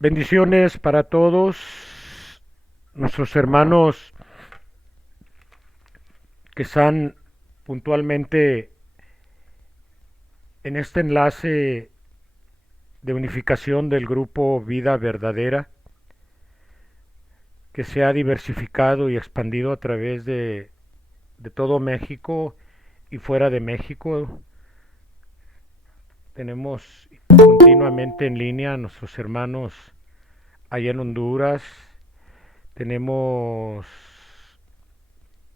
Bendiciones para todos nuestros hermanos que están puntualmente en este enlace de unificación del grupo Vida Verdadera, que se ha diversificado y expandido a través de todo México y fuera de México. Tenemos continuamente en línea a nuestros hermanos allá en Honduras. Tenemos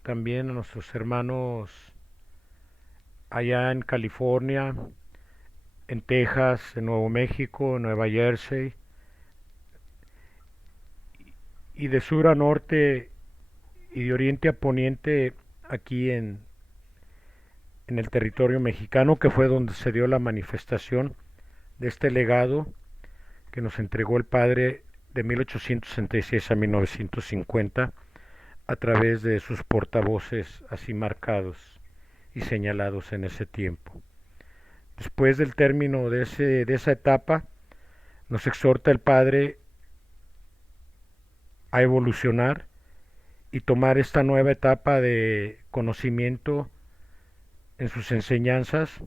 también a nuestros hermanos allá en California, en Texas, en Nuevo México, en Nueva Jersey, y de sur a norte y de oriente a poniente aquí en el territorio mexicano, que fue donde se dio la manifestación de este legado que nos entregó el Padre de 1866 a 1950 a través de sus portavoces así marcados y señalados en ese tiempo. Después del término de esa etapa, nos exhorta el Padre a evolucionar y tomar esta nueva etapa de conocimiento en sus enseñanzas,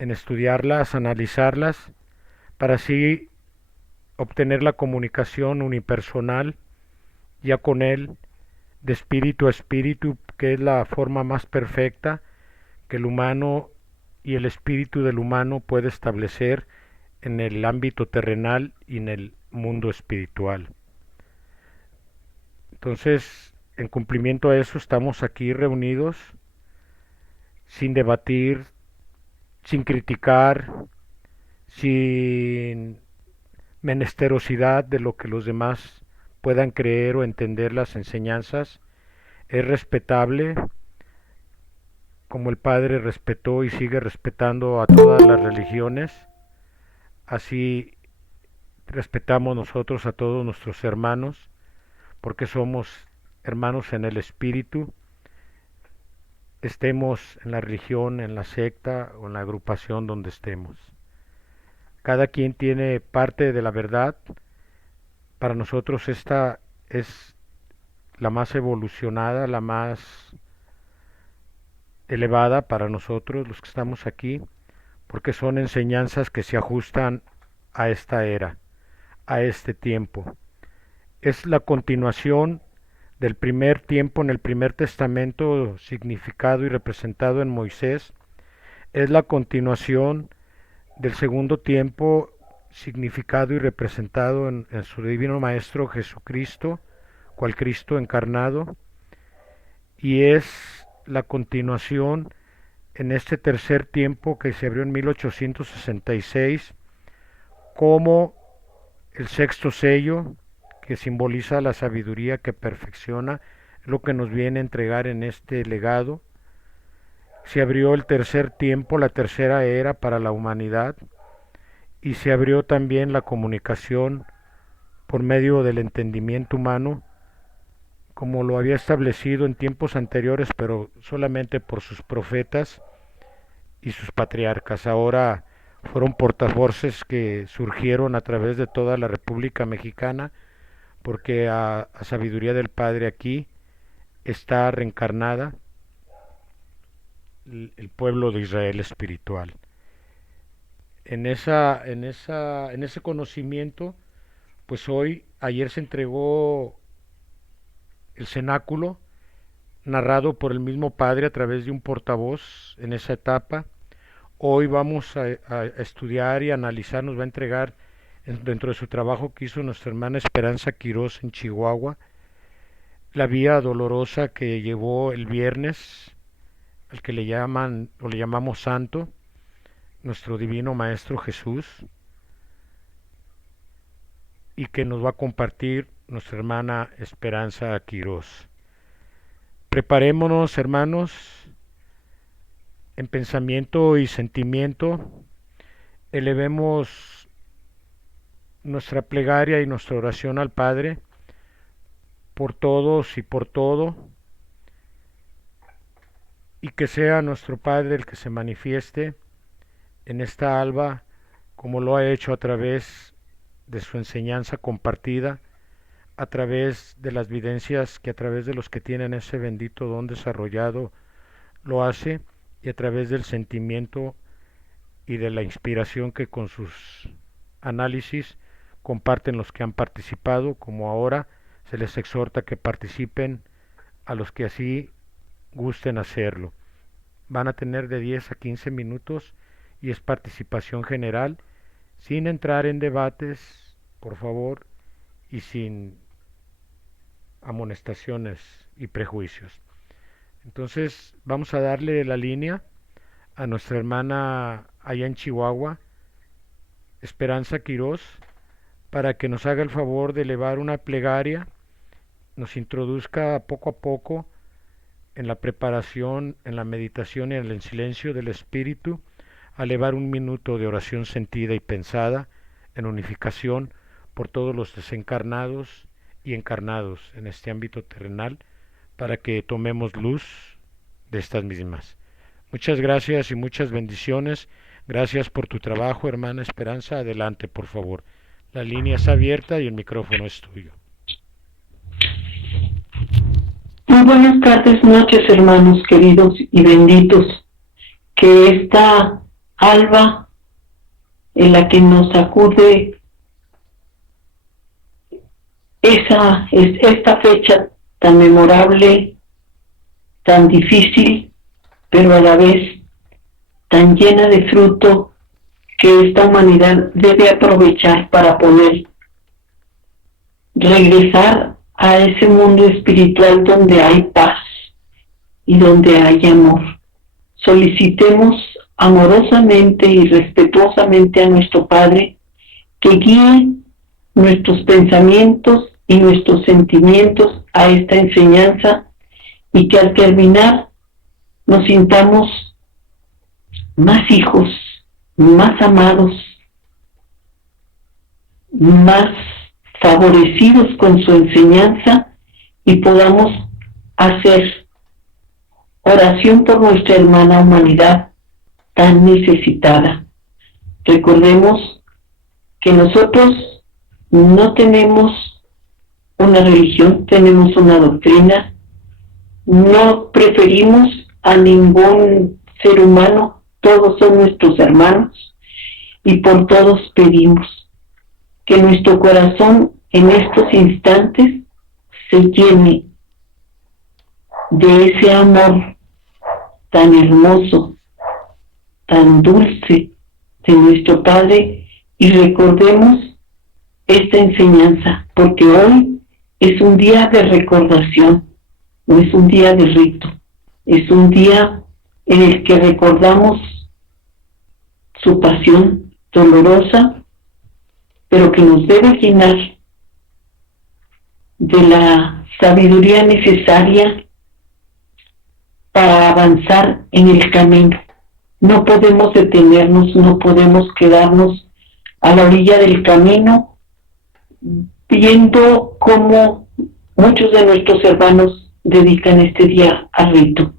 en estudiarlas, analizarlas, para así obtener la comunicación unipersonal ya con Él, de espíritu a espíritu, que es la forma más perfecta que el humano y el espíritu del humano puede establecer en el ámbito terrenal y en el mundo espiritual. Entonces, en cumplimiento a eso, estamos aquí reunidos sin debatir, sin criticar, sin menesterosidad de lo que los demás puedan creer o entender las enseñanzas. Es respetable, como el Padre respetó y sigue respetando a todas las religiones, así respetamos nosotros a todos nuestros hermanos, porque somos hermanos en el Espíritu, estemos en la religión, en la secta o en la agrupación donde estemos. Cada quien tiene parte de la verdad. Para nosotros esta es la más evolucionada, la más elevada para nosotros los que estamos aquí, porque son enseñanzas que se ajustan a esta era, a este tiempo. Es la continuación del primer tiempo en el primer testamento significado y representado en Moisés. Es la continuación del segundo tiempo significado y representado en su divino Maestro Jesucristo, cual Cristo encarnado, y es la continuación en este tercer tiempo que se abrió en 1866 como el sexto sello que simboliza la sabiduría que perfecciona lo que nos viene a entregar en este legado. Se abrió el tercer tiempo, la tercera era para la humanidad, y se abrió también la comunicación por medio del entendimiento humano, como lo había establecido en tiempos anteriores, pero solamente por sus profetas y sus patriarcas. Ahora fueron portavoces que surgieron a través de toda la República Mexicana, porque a sabiduría del Padre aquí está reencarnada el pueblo de Israel espiritual. En ese conocimiento, pues ayer se entregó el cenáculo narrado por el mismo Padre a través de un portavoz en esa etapa. Hoy vamos a estudiar y analizar, nos va a entregar dentro de su trabajo que hizo nuestra hermana Esperanza Quirós en Chihuahua, la vía dolorosa que llevó el viernes, al que le llaman o le llamamos santo, nuestro divino Maestro Jesús, y que nos va a compartir nuestra hermana Esperanza Quirós. Preparémonos, hermanos, en pensamiento y sentimiento, elevemos nuestra plegaria y nuestra oración al Padre por todos y por todo, y que sea nuestro Padre el que se manifieste en esta alba como lo ha hecho a través de su enseñanza compartida a través de las vivencias que a través de los que tienen ese bendito don desarrollado lo hace, y a través del sentimiento y de la inspiración que con sus análisis comparten los que han participado, como ahora se les exhorta que participen a los que así gusten hacerlo. Van a tener de 10 a 15 minutos y es participación general, sin entrar en debates, por favor, y sin amonestaciones y prejuicios. Entonces vamos a darle la línea a nuestra hermana allá en Chihuahua, Esperanza Quirós, para que nos haga el favor de elevar una plegaria, nos introduzca poco a poco en la preparación, en la meditación y en el silencio del espíritu, a elevar un minuto de oración sentida y pensada en unificación por todos los desencarnados y encarnados en este ámbito terrenal, para que tomemos luz de estas mismas. Muchas gracias y muchas bendiciones. Gracias por tu trabajo, hermana Esperanza. Adelante, por favor. La línea está abierta y el micrófono es tuyo. Muy buenas tardes, noches, hermanos queridos y benditos. Que esta alba en la que nos acude esta fecha tan memorable, tan difícil, pero a la vez tan llena de fruto, que esta humanidad debe aprovechar para poder regresar a ese mundo espiritual donde hay paz y donde hay amor. Solicitemos amorosamente y respetuosamente a nuestro Padre que guíe nuestros pensamientos y nuestros sentimientos a esta enseñanza, y que al terminar nos sintamos más hijos, más amados, más favorecidos con su enseñanza, y podamos hacer oración por nuestra hermana humanidad tan necesitada. Recordemos que nosotros no tenemos una religión, tenemos una doctrina, no preferimos a ningún ser humano, todos son nuestros hermanos, y por todos pedimos que nuestro corazón en estos instantes se llene de ese amor tan hermoso, tan dulce de nuestro Padre, y recordemos esta enseñanza, porque hoy es un día de recordación, no es un día de rito, es un día en el que recordamos su pasión dolorosa, pero que nos debe llenar de la sabiduría necesaria para avanzar en el camino. No podemos detenernos, no podemos quedarnos a la orilla del camino viendo cómo muchos de nuestros hermanos dedican este día al rito.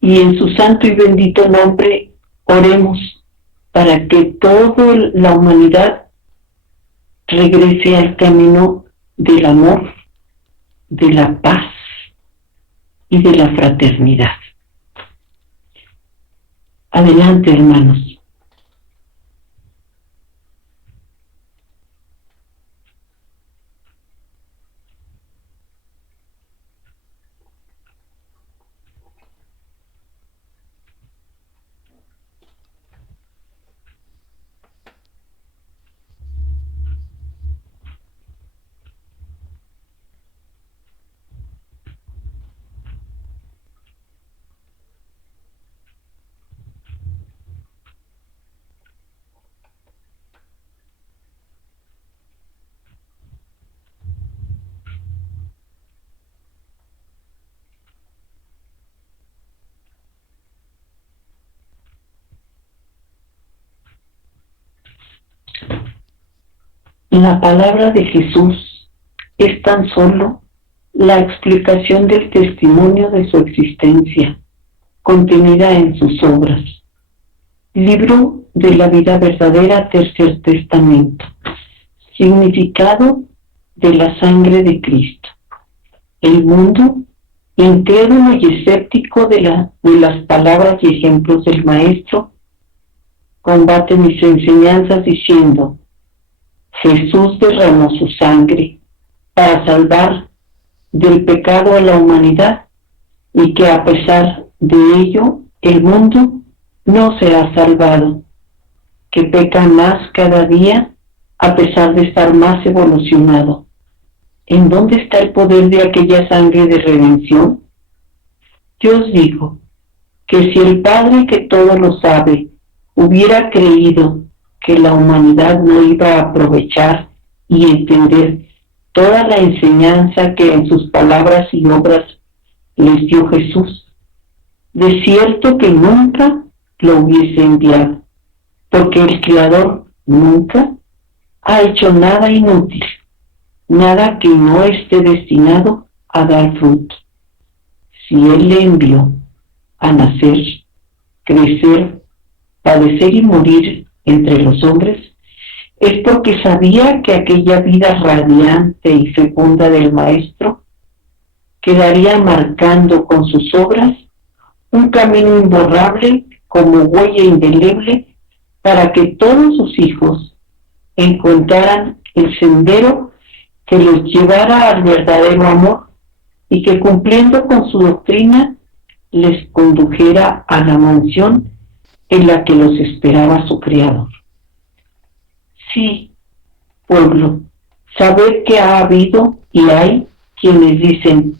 Y en su santo y bendito nombre oremos para que toda la humanidad regrese al camino del amor, de la paz y de la fraternidad. Adelante, hermanos. La palabra de Jesús es tan solo la explicación del testimonio de su existencia, contenida en sus obras. Libro de la vida verdadera, tercer testamento. Significado de la sangre de Cristo. El mundo, incrédulo y escéptico de las palabras y ejemplos del Maestro, combate mis enseñanzas diciendo: Jesús derramó su sangre para salvar del pecado a la humanidad, y que a pesar de ello el mundo no se ha salvado, que peca más cada día a pesar de estar más evolucionado. ¿En dónde está el poder de aquella sangre de redención? Yo os digo que si el Padre, que todo lo sabe, hubiera creído que la humanidad no iba a aprovechar y entender toda la enseñanza que en sus palabras y obras les dio Jesús, de cierto que nunca lo hubiese enviado, porque el Creador nunca ha hecho nada inútil, nada que no esté destinado a dar fruto. Si Él le envió a nacer, crecer, padecer y morir entre los hombres, es porque sabía que aquella vida radiante y fecunda del Maestro quedaría marcando con sus obras un camino imborrable como huella indeleble para que todos sus hijos encontraran el sendero que los llevara al verdadero amor y que, cumpliendo con su doctrina, les condujera a la mansión en la que los esperaba su Creador. Sí, pueblo, sabed que ha habido y hay quienes dicen: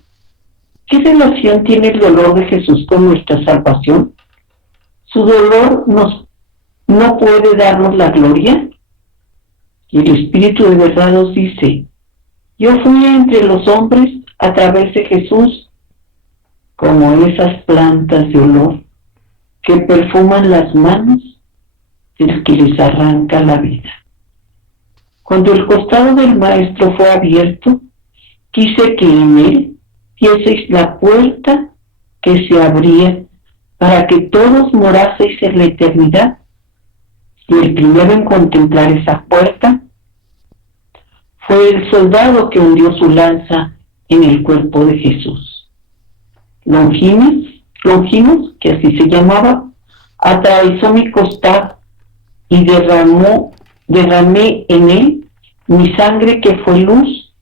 ¿qué relación tiene el dolor de Jesús con nuestra salvación? ¿Su dolor no puede darnos la gloria? Y el Espíritu de verdad os dice: yo fui entre los hombres a través de Jesús como esas plantas de olor que perfuman las manos del que les arranca la vida. Cuando el costado del Maestro fue abierto, quise que en él vieseis la puerta que se abría para que todos moraseis en la eternidad. Y el primero en contemplar esa puerta fue el soldado que hundió su lanza en el cuerpo de Jesús. Longinos, que así se llamaba, atravesó mi costado y derramé en él mi sangre, que fue luz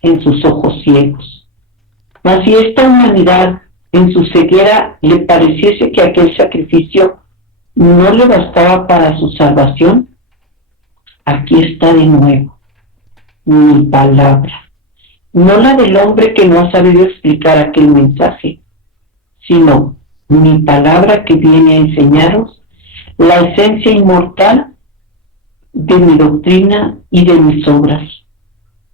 en sus ojos ciegos. Mas si esta humanidad en su ceguera le pareciese que aquel sacrificio no le bastaba para su salvación, aquí está de nuevo mi palabra, no la del hombre que no ha sabido explicar aquel mensaje, sino mi palabra que viene a enseñaros la esencia inmortal de mi doctrina y de mis obras,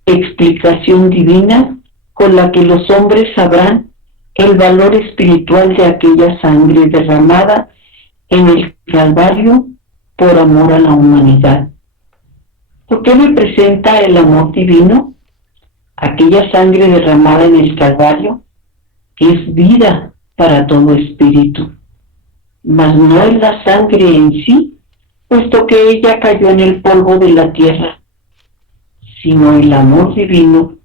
explicación divina con la que los hombres sabrán el valor espiritual de aquella sangre derramada en el Calvario por amor a la humanidad. ¿Por qué representa el amor divino? Aquella sangre derramada en el Calvario es vida para todo espíritu, mas no es la sangre en sí, puesto que ella cayó en el polvo de la tierra, sino el amor divino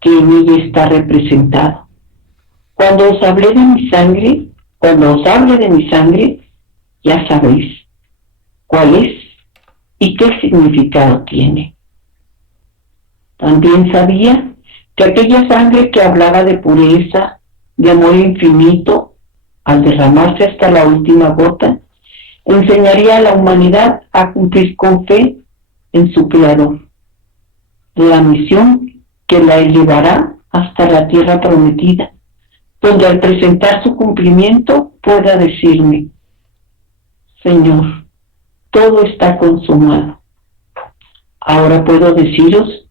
que en ella está representado. Cuando os hable de mi sangre, ya sabéis cuál es y qué significado tiene. También sabía que aquella sangre que hablaba de pureza, de amor infinito, al derramarse hasta la última gota, enseñaría a la humanidad a cumplir con fe en su Creador, la misión que la elevará hasta la tierra prometida, donde al presentar su cumplimiento pueda decirme: Señor, todo está consumado. Ahora puedo deciros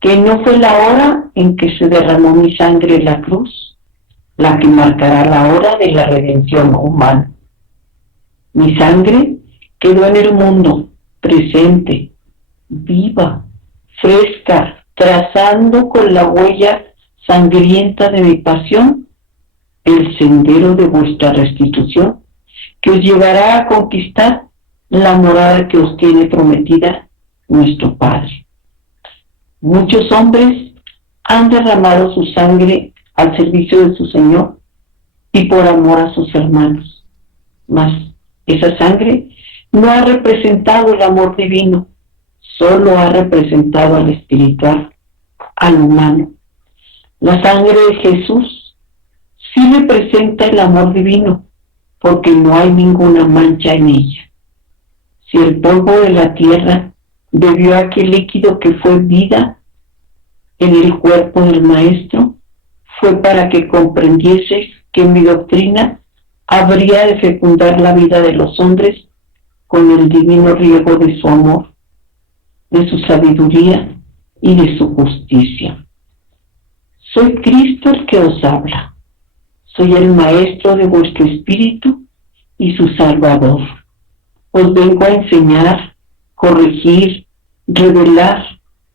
que no fue la hora en que se derramó mi sangre en la cruz la que marcará la hora de la redención humana. Mi sangre quedó en el mundo, presente, viva, fresca, trazando con la huella sangrienta de mi pasión el sendero de vuestra restitución, que os llevará a conquistar la morada que os tiene prometida nuestro Padre. Muchos hombres han derramado su sangre al servicio de su Señor y por amor a sus hermanos. Mas esa sangre no ha representado el amor divino, solo ha representado al espiritual, al humano. La sangre de Jesús sí representa el amor divino, porque no hay ninguna mancha en ella. Si el polvo de la tierra bebió aquel líquido que fue vida en el cuerpo del Maestro, fue para que comprendieseis que mi doctrina habría de fecundar la vida de los hombres con el divino riego de su amor, de su sabiduría y de su justicia. Soy Cristo el que os habla. Soy el Maestro de vuestro espíritu y su Salvador. Os vengo a enseñar, corregir, revelar.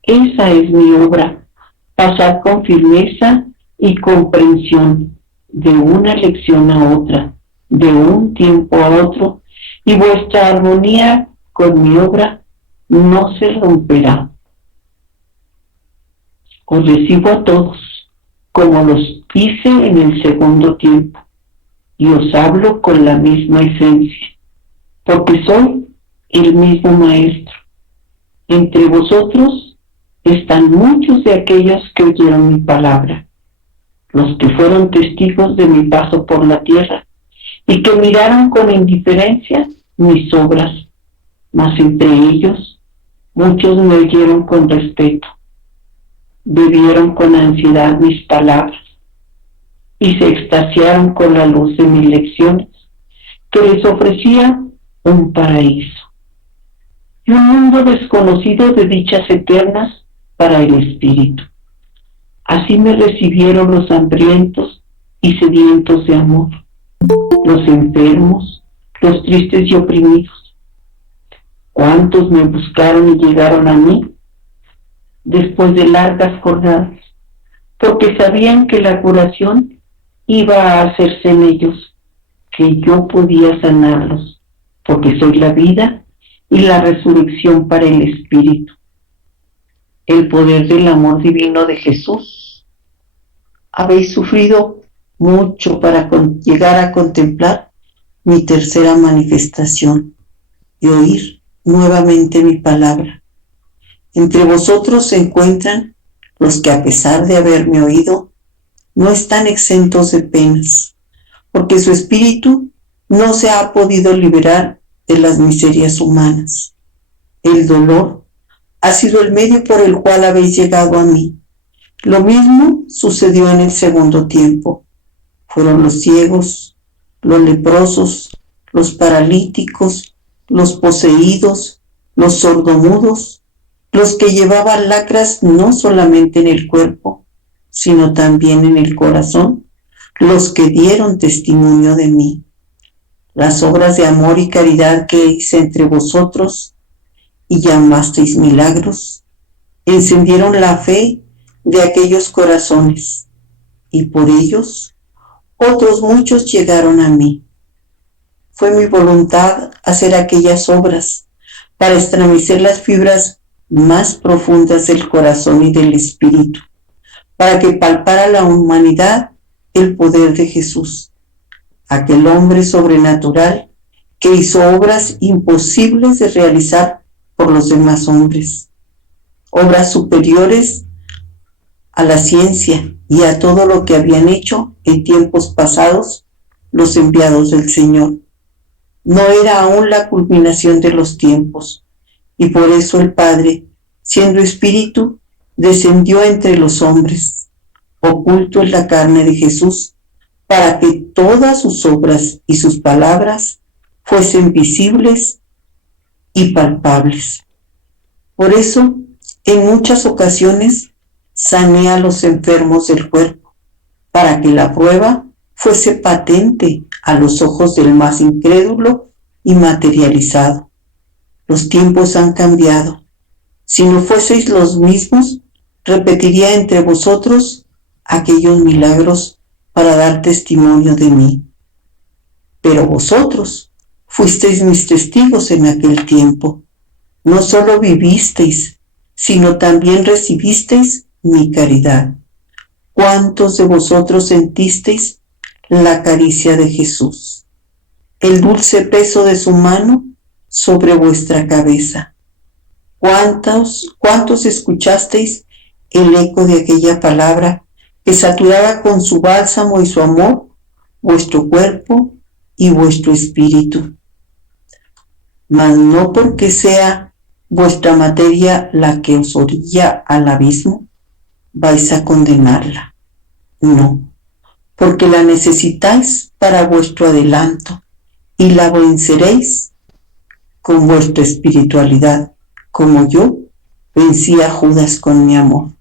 Esa es mi obra. Pasad con firmeza y comprensión de una lección a otra, de un tiempo a otro, y vuestra armonía con mi obra no se romperá. Os recibo a todos, como los hice en el segundo tiempo, y os hablo con la misma esencia, porque soy el mismo Maestro. Entre vosotros están muchos de aquellos que oyeron mi palabra, los que fueron testigos de mi paso por la tierra, y que miraron con indiferencia mis obras, mas entre ellos muchos me oyeron con respeto, bebieron con ansiedad mis palabras, y se extasiaron con la luz de mis lecciones, que les ofrecía un paraíso y un mundo desconocido de dichas eternas para el espíritu. Así me recibieron los hambrientos y sedientos de amor, los enfermos, los tristes y oprimidos. ¿Cuántos me buscaron y llegaron a mí después de largas jornadas? Porque sabían que la curación iba a hacerse en ellos, que yo podía sanarlos, porque soy la vida y la resurrección para el espíritu. El poder del amor divino de Jesús. Habéis sufrido mucho para llegar a contemplar mi tercera manifestación y oír nuevamente mi palabra. Entre vosotros se encuentran los que, a pesar de haberme oído, no están exentos de penas, porque su espíritu no se ha podido liberar de las miserias humanas. El dolor ha sido el medio por el cual habéis llegado a mí. Lo mismo sucedió en el segundo tiempo. Fueron los ciegos, los leprosos, los paralíticos, los poseídos, los sordomudos, los que llevaban lacras no solamente en el cuerpo, sino también en el corazón, los que dieron testimonio de mí. Las obras de amor y caridad que hice entre vosotros y llamasteis milagros, encendieron la fe de aquellos corazones, y por ellos otros muchos llegaron a mí. Fue mi voluntad hacer aquellas obras para estremecer las fibras más profundas del corazón y del espíritu, para que palpara la humanidad el poder de Jesús, aquel hombre sobrenatural que hizo obras imposibles de realizar por los demás hombres, obras superiores a la ciencia y a todo lo que habían hecho en tiempos pasados los enviados del Señor. No era aún la culminación de los tiempos, y por eso el Padre, siendo espíritu, descendió entre los hombres, oculto en la carne de Jesús, para que todas sus obras y sus palabras fuesen visibles y palpables. Por eso, en muchas ocasiones, sané a los enfermos del cuerpo, para que la prueba fuese patente a los ojos del más incrédulo y materializado. Los tiempos han cambiado. Si no fueseis los mismos, repetiría entre vosotros aquellos milagros para dar testimonio de mí. Pero vosotros Fuisteis mis testigos en aquel tiempo. No solo vivisteis, sino también recibisteis mi caridad. ¿Cuántos de vosotros sentisteis la caricia de Jesús, el dulce peso de su mano sobre vuestra cabeza? ¿Cuántos escuchasteis el eco de aquella palabra que saturaba con su bálsamo y su amor vuestro cuerpo y vuestro espíritu? Mas no porque sea vuestra materia la que os orilla al abismo, vais a condenarla. No, porque la necesitáis para vuestro adelanto y la venceréis con vuestra espiritualidad, como yo vencí a Judas con mi amor.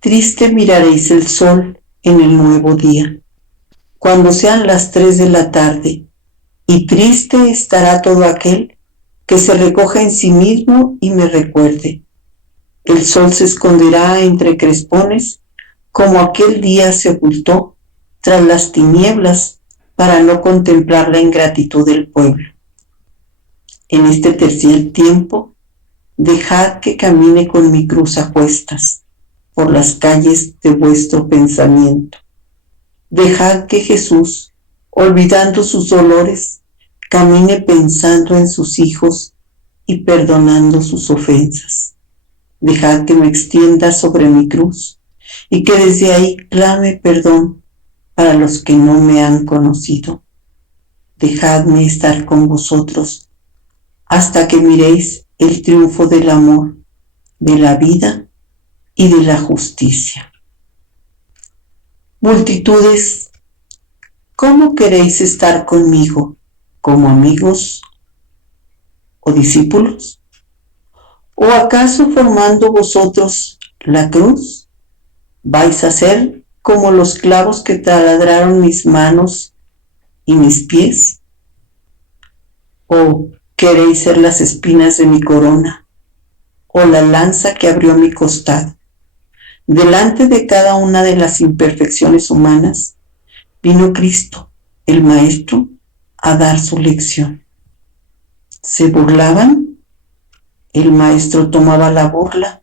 Triste miraréis el sol en el nuevo día, cuando sean las 3 de la tarde, y triste estará todo aquel que se recoja en sí mismo y me recuerde. El sol se esconderá entre crespones, como aquel día se ocultó tras las tinieblas para no contemplar la ingratitud del pueblo. En este tercer tiempo, dejad que camine con mi cruz a cuestas por las calles de vuestro pensamiento. Dejad que Jesús, olvidando sus dolores, camine pensando en sus hijos y perdonando sus ofensas. Dejad que me extienda sobre mi cruz y que desde ahí clame perdón para los que no me han conocido. Dejadme estar con vosotros hasta que miréis el triunfo del amor, de la vida y de la justicia. Multitudes, ¿cómo queréis estar conmigo? ¿Como amigos o discípulos? ¿O acaso formando vosotros la cruz, vais a ser como los clavos que taladraron mis manos y mis pies? ¿O queréis ser las espinas de mi corona, o la lanza que abrió mi costado? Delante de cada una de las imperfecciones humanas, vino Cristo, el Maestro, a dar su lección. ¿Se burlaban? El Maestro tomaba la burla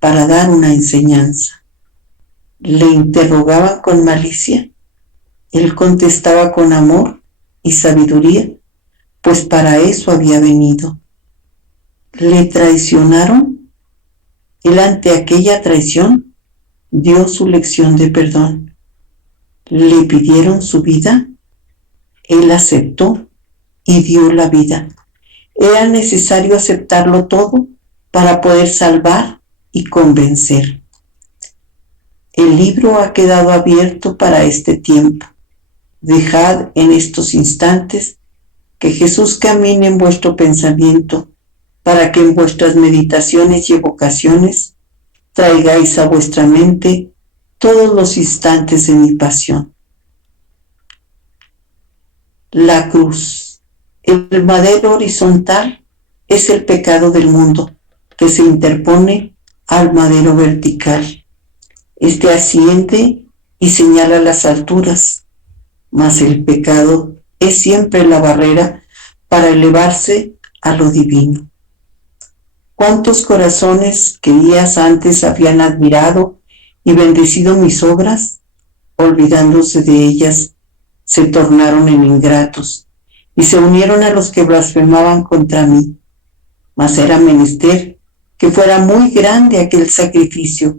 para dar una enseñanza. ¿Le interrogaban con malicia? Él contestaba con amor y sabiduría, pues para eso había venido. ¿Le traicionaron? Él ante aquella traición dio su lección de perdón. ¿Le pidieron su vida? Él aceptó y dio la vida. Era necesario aceptarlo todo para poder salvar y convencer. El libro ha quedado abierto para este tiempo. Dejad en estos instantes que Jesús camine en vuestro pensamiento, para que en vuestras meditaciones y evocaciones traigáis a vuestra mente todos los instantes de mi pasión. La cruz, el madero horizontal, es el pecado del mundo que se interpone al madero vertical. Este asciende y señala las alturas, mas el pecado es siempre la barrera para elevarse a lo divino. ¿Cuántos corazones que días antes habían admirado y bendecido mis obras, olvidándose de ellas, se tornaron en ingratos y se unieron a los que blasfemaban contra mí? Mas era menester que fuera muy grande aquel sacrificio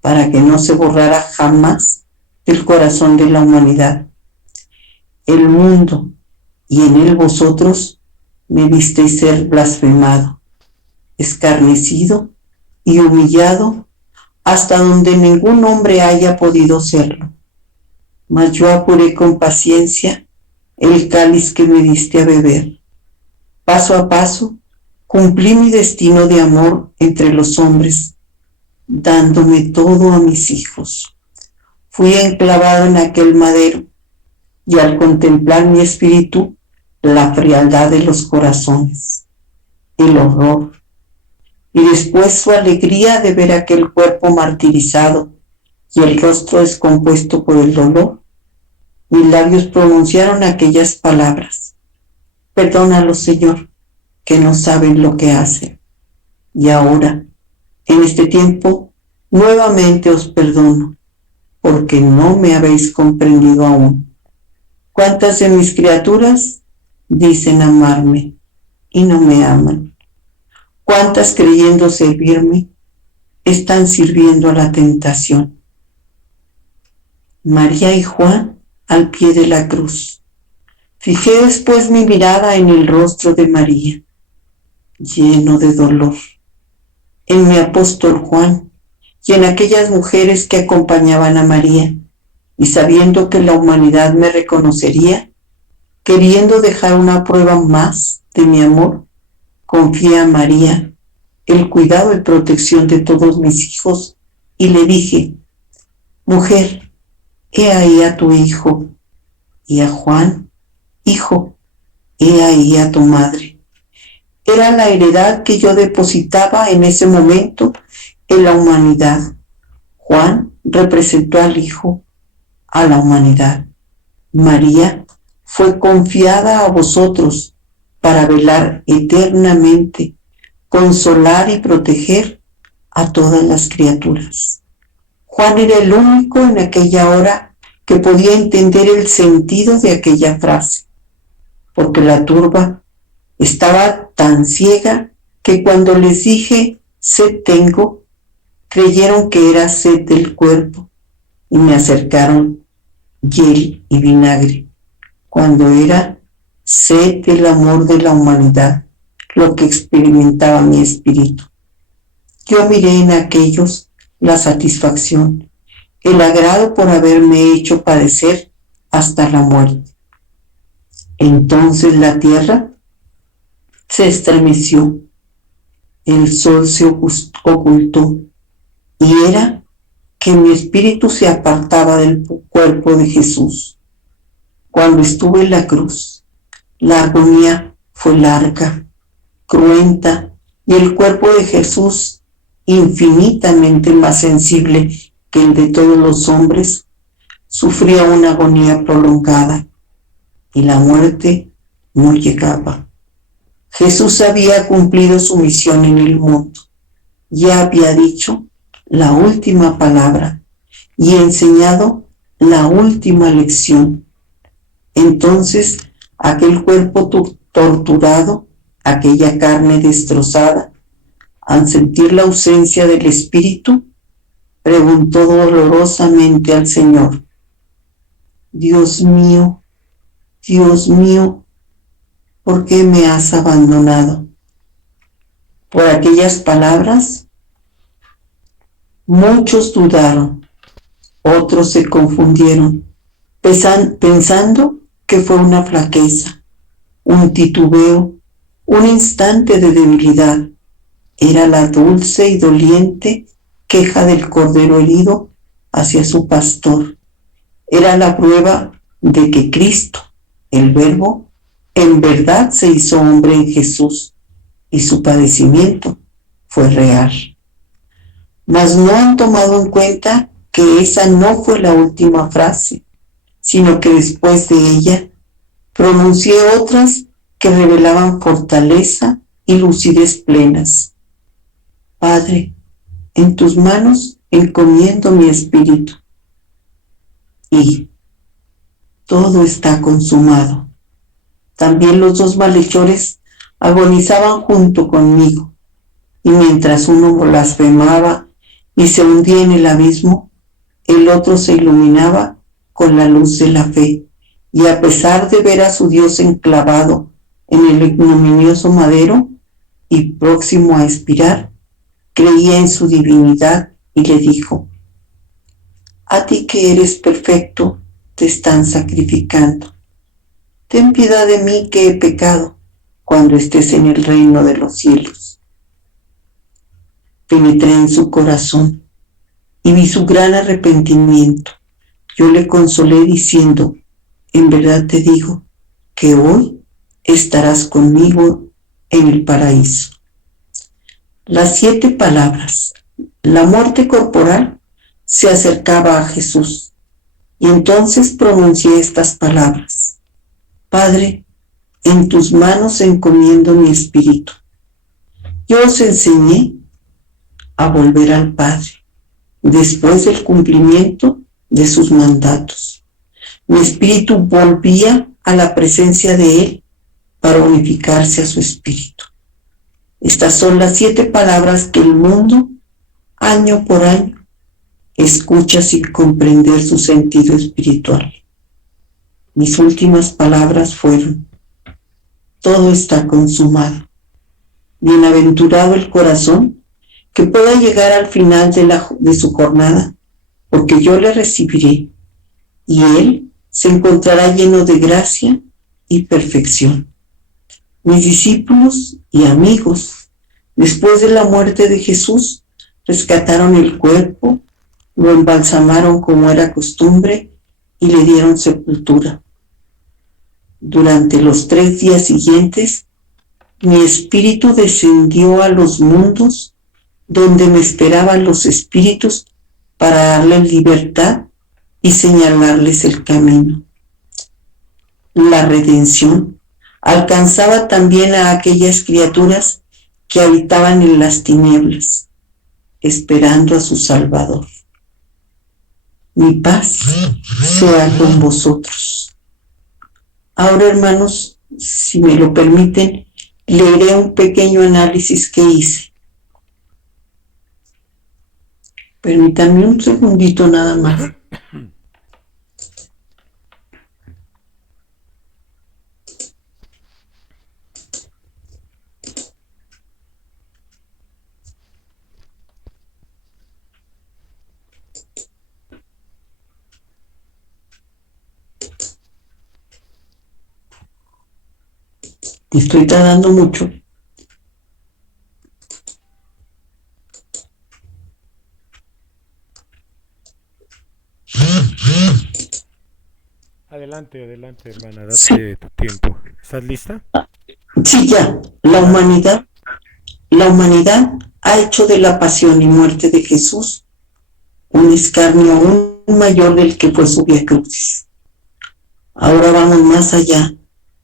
para que no se borrara jamás del corazón de la humanidad. El mundo, y en él vosotros, me visteis ser blasfemado, escarnecido y humillado hasta donde ningún hombre haya podido serlo. Mas yo apuré con paciencia el cáliz que me diste a beber. Paso a paso cumplí mi destino de amor entre los hombres, dándome todo a mis hijos. Fui enclavado en aquel madero, y al contemplar mi espíritu, la frialdad de los corazones, el horror, y después su alegría de ver aquel cuerpo martirizado y el rostro descompuesto por el dolor, mis labios pronunciaron aquellas palabras: Perdónalos, Señor, que no saben lo que hacen. Y ahora, en este tiempo, nuevamente os perdono, porque no me habéis comprendido aún. ¿Cuántas de mis criaturas dicen amarme y no me aman? ¿Cuántas, creyendo servirme, están sirviendo a la tentación? María y Juan al pie de la cruz. Fijé después mi mirada en el rostro de María, lleno de dolor, en mi apóstol Juan y en aquellas mujeres que acompañaban a María, y sabiendo que la humanidad me reconocería, queriendo dejar una prueba más de mi amor, confié a María el cuidado y protección de todos mis hijos, y le dije: mujer, he ahí a tu hijo, y a Juan: hijo, he ahí a tu madre. Era la heredad que yo depositaba en ese momento en la humanidad. Juan representó al hijo, a la humanidad. María fue confiada a vosotros para velar eternamente, consolar y proteger a todas las criaturas. Juan era el único en aquella hora que podía entender el sentido de aquella frase, porque la turba estaba tan ciega que cuando les dije sed tengo, creyeron que era sed del cuerpo y me acercaron hiel y vinagre, cuando era sed del amor de la humanidad lo que experimentaba mi espíritu. Yo miré en aquellos la satisfacción, el agrado por haberme hecho padecer hasta la muerte. Entonces la tierra se estremeció, el sol se ocultó, y era que mi espíritu se apartaba del cuerpo de Jesús. Cuando estuve en la cruz, la agonía fue larga, cruenta, y el cuerpo de Jesús, infinitamente más sensible que el de todos los hombres, sufría una agonía prolongada, y la muerte no llegaba. Jesús había cumplido su misión en el mundo, ya había dicho la última palabra y enseñado la última lección. Entonces, aquel cuerpo torturado, aquella carne destrozada, al sentir la ausencia del Espíritu, preguntó dolorosamente al Señor: Dios mío, ¿por qué me has abandonado? Por aquellas palabras, muchos dudaron, otros se confundieron, pensando que fue una flaqueza, un titubeo, un instante de debilidad. Era la dulce y doliente queja del cordero herido hacia su pastor. Era la prueba de que Cristo, el Verbo, en verdad se hizo hombre en Jesús, y su padecimiento fue real. Mas no han tomado en cuenta que esa no fue la última frase, sino que después de ella pronuncié otras que revelaban fortaleza y lucidez plenas. Padre, en tus manos encomiendo mi espíritu. Y todo está consumado. También los dos malhechores agonizaban junto conmigo, y mientras uno blasfemaba y se hundía en el abismo, el otro se iluminaba con la luz de la fe, y a pesar de ver a su Dios enclavado en el ignominioso madero y próximo a expirar, creía en su divinidad y le dijo: a ti que eres perfecto, te están sacrificando. Ten piedad de mí que he pecado, cuando estés en el reino de los cielos. Penetré en su corazón y vi su gran arrepentimiento. Yo le consolé diciendo: en verdad te digo que hoy estarás conmigo en el paraíso. Las 7 palabras, la muerte corporal, se acercaba a Jesús, y entonces pronuncié estas palabras: Padre, en tus manos encomiendo mi espíritu. Yo os enseñé a volver al Padre, después del cumplimiento de sus mandatos. Mi espíritu volvía a la presencia de Él para unificarse a su espíritu. Estas son las 7 palabras que el mundo, año por año, escucha sin comprender su sentido espiritual. Mis últimas palabras fueron: todo está consumado. Bienaventurado el corazón que pueda llegar al final de su jornada, porque yo le recibiré y él se encontrará lleno de gracia y perfección. Mis discípulos y amigos, después de la muerte de Jesús, rescataron el cuerpo, lo embalsamaron como era costumbre y le dieron sepultura. Durante los 3 días siguientes, mi espíritu descendió a los mundos donde me esperaban los espíritus para darles libertad y señalarles el camino. La redención alcanzaba también a aquellas criaturas que habitaban en las tinieblas, esperando a su Salvador. Mi paz sea con vosotros. Ahora, hermanos, si me lo permiten, leeré un pequeño análisis que hice. Permítanme un segundito nada más. Estoy tardando mucho. Adelante, hermana, date tu tiempo. ¿Estás lista? Sí, ya. La humanidad ha hecho de la pasión y muerte de Jesús un escarnio aún mayor del que fue su vía crucis. Ahora vamos más allá,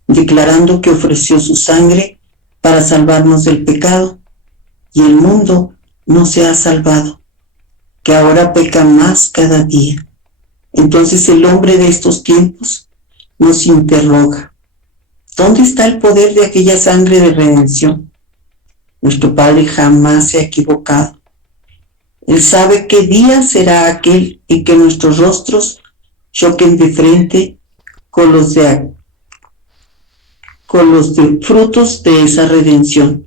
declarando que ofreció su sangre para salvarnos del pecado, y el mundo no se ha salvado, que ahora peca más cada día. Entonces el hombre de estos tiempos nos interroga: ¿dónde está el poder de aquella sangre de redención? Nuestro Padre jamás se ha equivocado. Él sabe qué día será aquel en que nuestros rostros choquen de frente con los de frutos de esa redención.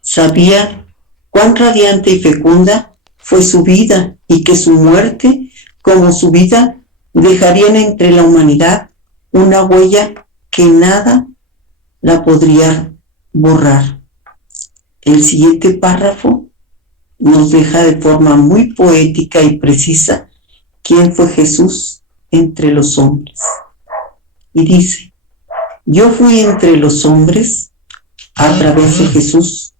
Sabía cuán radiante y fecunda fue su vida y que su muerte, como su vida, dejarían entre la humanidad una huella que nada la podría borrar. El siguiente párrafo nos deja de forma muy poética y precisa quién fue Jesús entre los hombres. Y dice: yo fui entre los hombres a través de Jesús,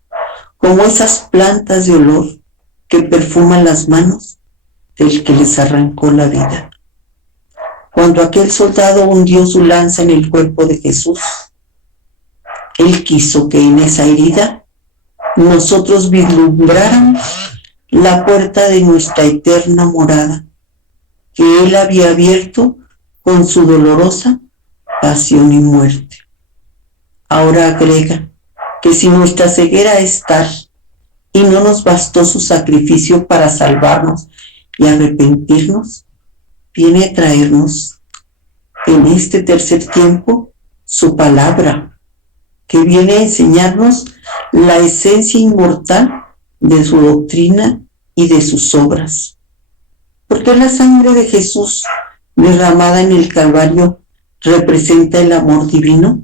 como esas plantas de olor que perfuman las manos del que les arrancó la vida. Cuando aquel soldado hundió su lanza en el cuerpo de Jesús, él quiso que en esa herida nosotros vislumbráramos la puerta de nuestra eterna morada, que él había abierto con su dolorosa pasión y muerte. Ahora agrega que si nuestra ceguera es tal y no nos bastó su sacrificio para salvarnos y arrepentirnos, viene a traernos en este tercer tiempo su palabra, que viene a enseñarnos la esencia inmortal de su doctrina y de sus obras. Porque la sangre de Jesús derramada en el Calvario representa el amor divino,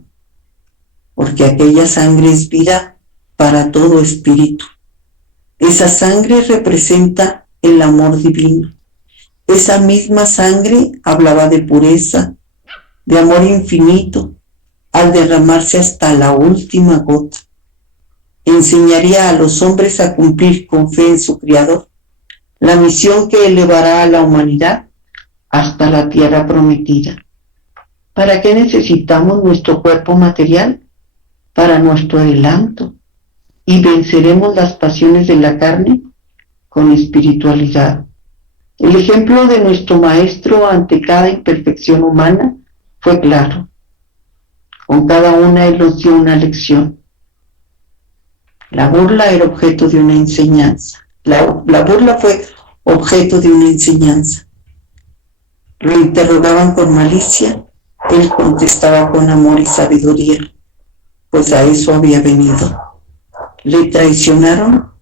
porque aquella sangre es vida para todo espíritu. Esa sangre representa el amor divino. Esa misma sangre hablaba de pureza, de amor infinito, al derramarse hasta la última gota. Enseñaría a los hombres a cumplir con fe en su Creador la misión que elevará a la humanidad hasta la tierra prometida. ¿Para qué necesitamos nuestro cuerpo material? Para nuestro adelanto. Y venceremos las pasiones de la carne con espiritualidad. El ejemplo de nuestro Maestro ante cada imperfección humana fue claro. Con cada una Él nos dio una lección. La burla era objeto de una enseñanza. La burla fue objeto de una enseñanza. Lo interrogaban con malicia, Él contestaba con amor y sabiduría, pues a eso había venido. Le traicionaron,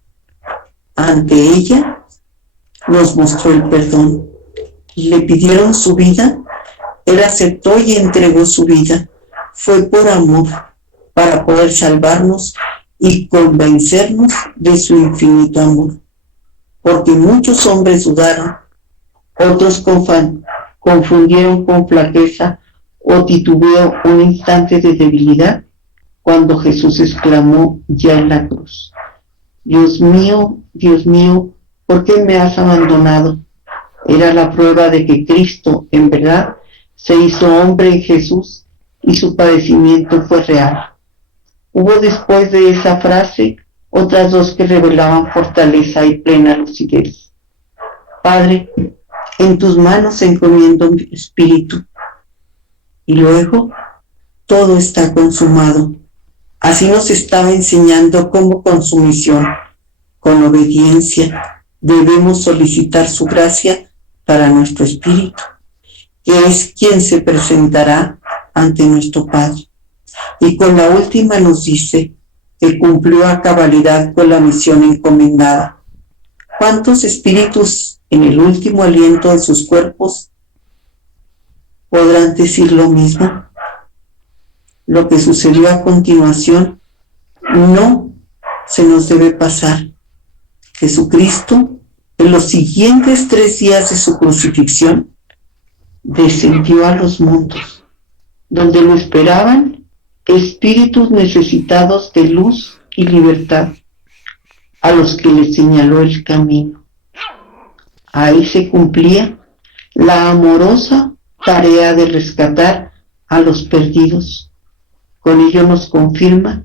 ante ella nos mostró el perdón. Le pidieron su vida, Él aceptó y entregó su vida. Fue por amor, para poder salvarnos y convencernos de su infinito amor. Porque muchos hombres dudaron, otros confundieron con flaqueza o titubeo un instante de debilidad cuando Jesús exclamó ya en la cruz: Dios mío, ¿por qué me has abandonado? Era la prueba de que Cristo, en verdad, se hizo hombre en Jesús y su padecimiento fue real. Hubo después de esa frase otras dos que revelaban fortaleza y plena lucidez. Padre, en tus manos encomiendo mi espíritu. Y luego, todo está consumado. Así nos estaba enseñando cómo con sumisión, con obediencia, debemos solicitar su gracia para nuestro espíritu, que es quien se presentará ante nuestro Padre. Y con la última nos dice que cumplió a cabalidad con la misión encomendada. ¿Cuántos espíritus en el último aliento de sus cuerpos podrán decir lo mismo? Lo que sucedió a continuación no se nos debe pasar. Jesucristo, en los siguientes 3 días de su crucifixión, descendió a los mundos, donde lo esperaban espíritus necesitados de luz y libertad, a los que les señaló el camino. Ahí se cumplía la amorosa tarea de rescatar a los perdidos. Con ello nos confirma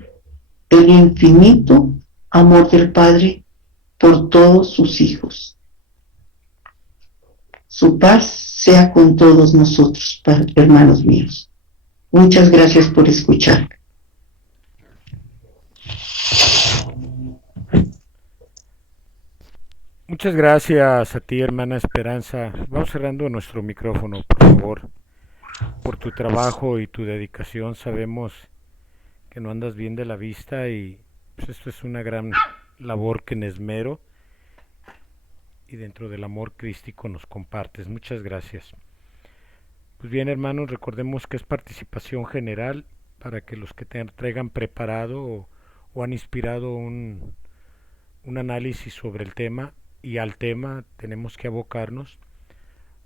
el infinito amor del Padre por todos sus hijos. Su paz sea con todos nosotros, hermanos míos. Muchas gracias por escuchar. Muchas gracias a ti, hermana Esperanza. Vamos cerrando nuestro micrófono, por favor. Por tu trabajo y tu dedicación sabemos que no andas bien de la vista y pues esto es una gran labor que en esmero y dentro del amor crístico nos compartes. Muchas gracias. Pues bien, hermanos, recordemos que es participación general para que los que te traigan preparado o han inspirado un análisis sobre el tema y al tema tenemos que abocarnos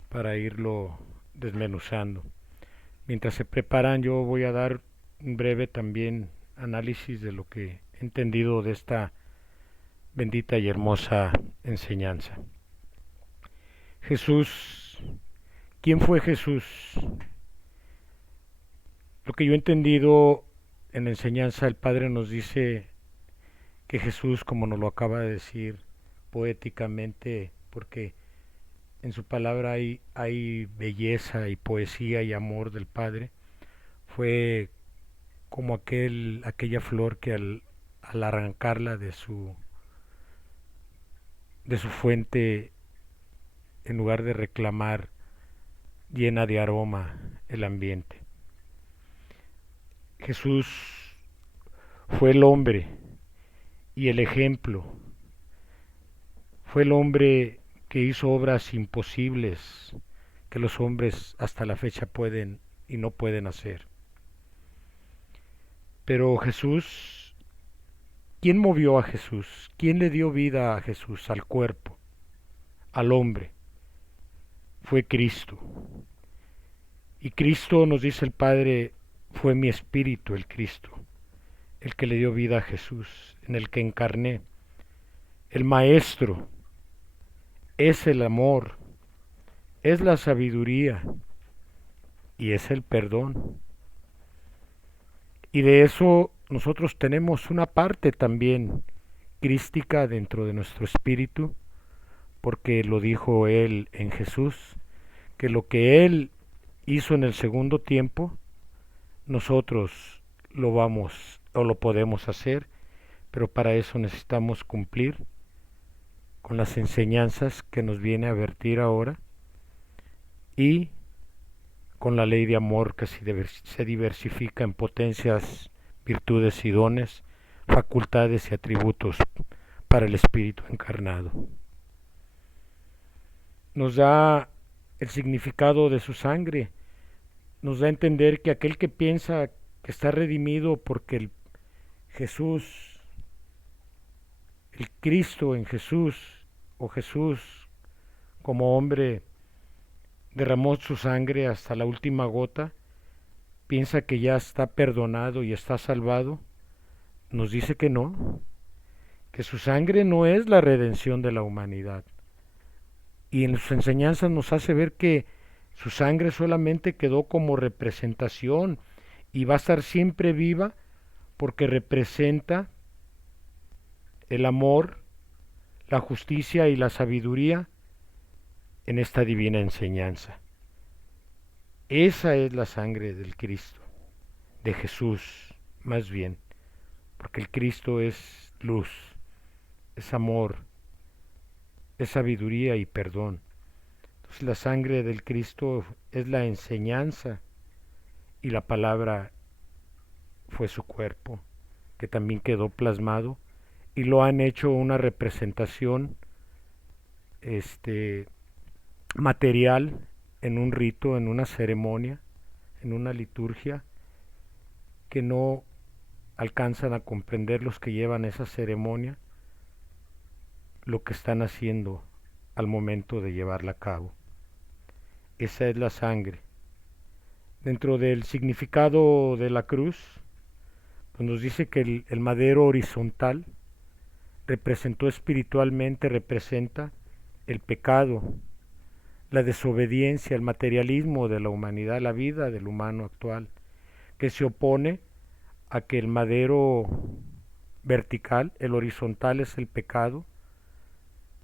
para irlo desmenuzando. Mientras se preparan, yo voy a dar un breve también análisis de lo que he entendido de esta bendita y hermosa enseñanza. Jesús, ¿quién fue Jesús? Lo que yo he entendido en la enseñanza, el Padre nos dice que Jesús, como nos lo acaba de decir poéticamente, porque en su palabra hay belleza y poesía y amor del Padre, fue como aquella flor que al arrancarla de su fuente, en lugar de reclamar, llena de aroma el ambiente. Jesús fue el hombre y el ejemplo. Fue el hombre que hizo obras imposibles que los hombres hasta la fecha pueden y no pueden hacer. Pero Jesús, ¿quién movió a Jesús? ¿Quién le dio vida a Jesús, al cuerpo, al hombre? Fue Cristo. Y Cristo, nos dice el Padre, fue mi espíritu, el Cristo, el que le dio vida a Jesús, en el que encarné. El Maestro es el amor, es la sabiduría, y es el perdón. Y de eso nosotros tenemos una parte también crística dentro de nuestro espíritu, porque lo dijo Él en Jesús, que lo que Él hizo en el segundo tiempo, nosotros lo vamos o lo podemos hacer, pero para eso necesitamos cumplir con las enseñanzas que nos viene a vertir ahora y con la ley de amor que se diversifica en potencias, virtudes y dones, facultades y atributos para el Espíritu encarnado. Nos da el significado de su sangre, nos da a entender que aquel que piensa que está redimido porque Jesús, el Cristo en Jesús, o Jesús como hombre derramó su sangre hasta la última gota, piensa que ya está perdonado y está salvado, nos dice que no, que su sangre no es la redención de la humanidad. Y en sus enseñanzas nos hace ver que su sangre solamente quedó como representación y va a estar siempre viva porque representa el amor, la justicia y la sabiduría en esta divina enseñanza. Esa es la sangre del Cristo, de Jesús, más bien, porque el Cristo es luz, es amor, es sabiduría y perdón. Entonces la sangre del Cristo es la enseñanza y la palabra fue su cuerpo, que también quedó plasmado y lo han hecho una representación material en un rito, en una ceremonia, en una liturgia, que no alcanzan a comprender los que llevan esa ceremonia lo que están haciendo al momento de llevarla a cabo. Esa es la sangre. Dentro del significado de la cruz, pues nos dice que el madero horizontal representa el pecado, la desobediencia, el materialismo de la humanidad, la vida del humano actual, que se opone a que el madero vertical, el horizontal es el pecado,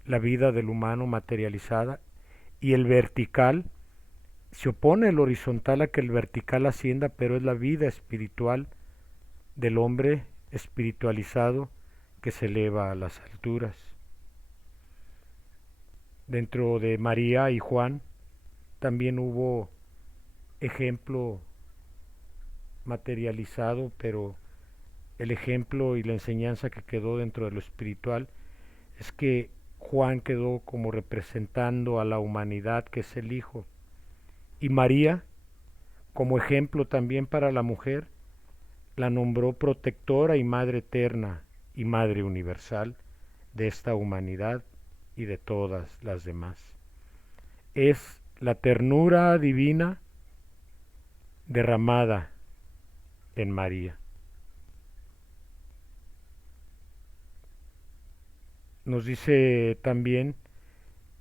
la vida del humano materializada, y el vertical se opone el horizontal a que el vertical ascienda, pero es la vida espiritual del hombre espiritualizado que se eleva a las alturas. Dentro de María y Juan también hubo ejemplo materializado, pero el ejemplo y la enseñanza que quedó dentro de lo espiritual es que Juan quedó como representando a la humanidad, que es el Hijo, y María, como ejemplo también para la mujer, la nombró protectora y madre eterna y madre universal de esta humanidad y de todas las demás. Es la ternura divina derramada en María. Nos dice también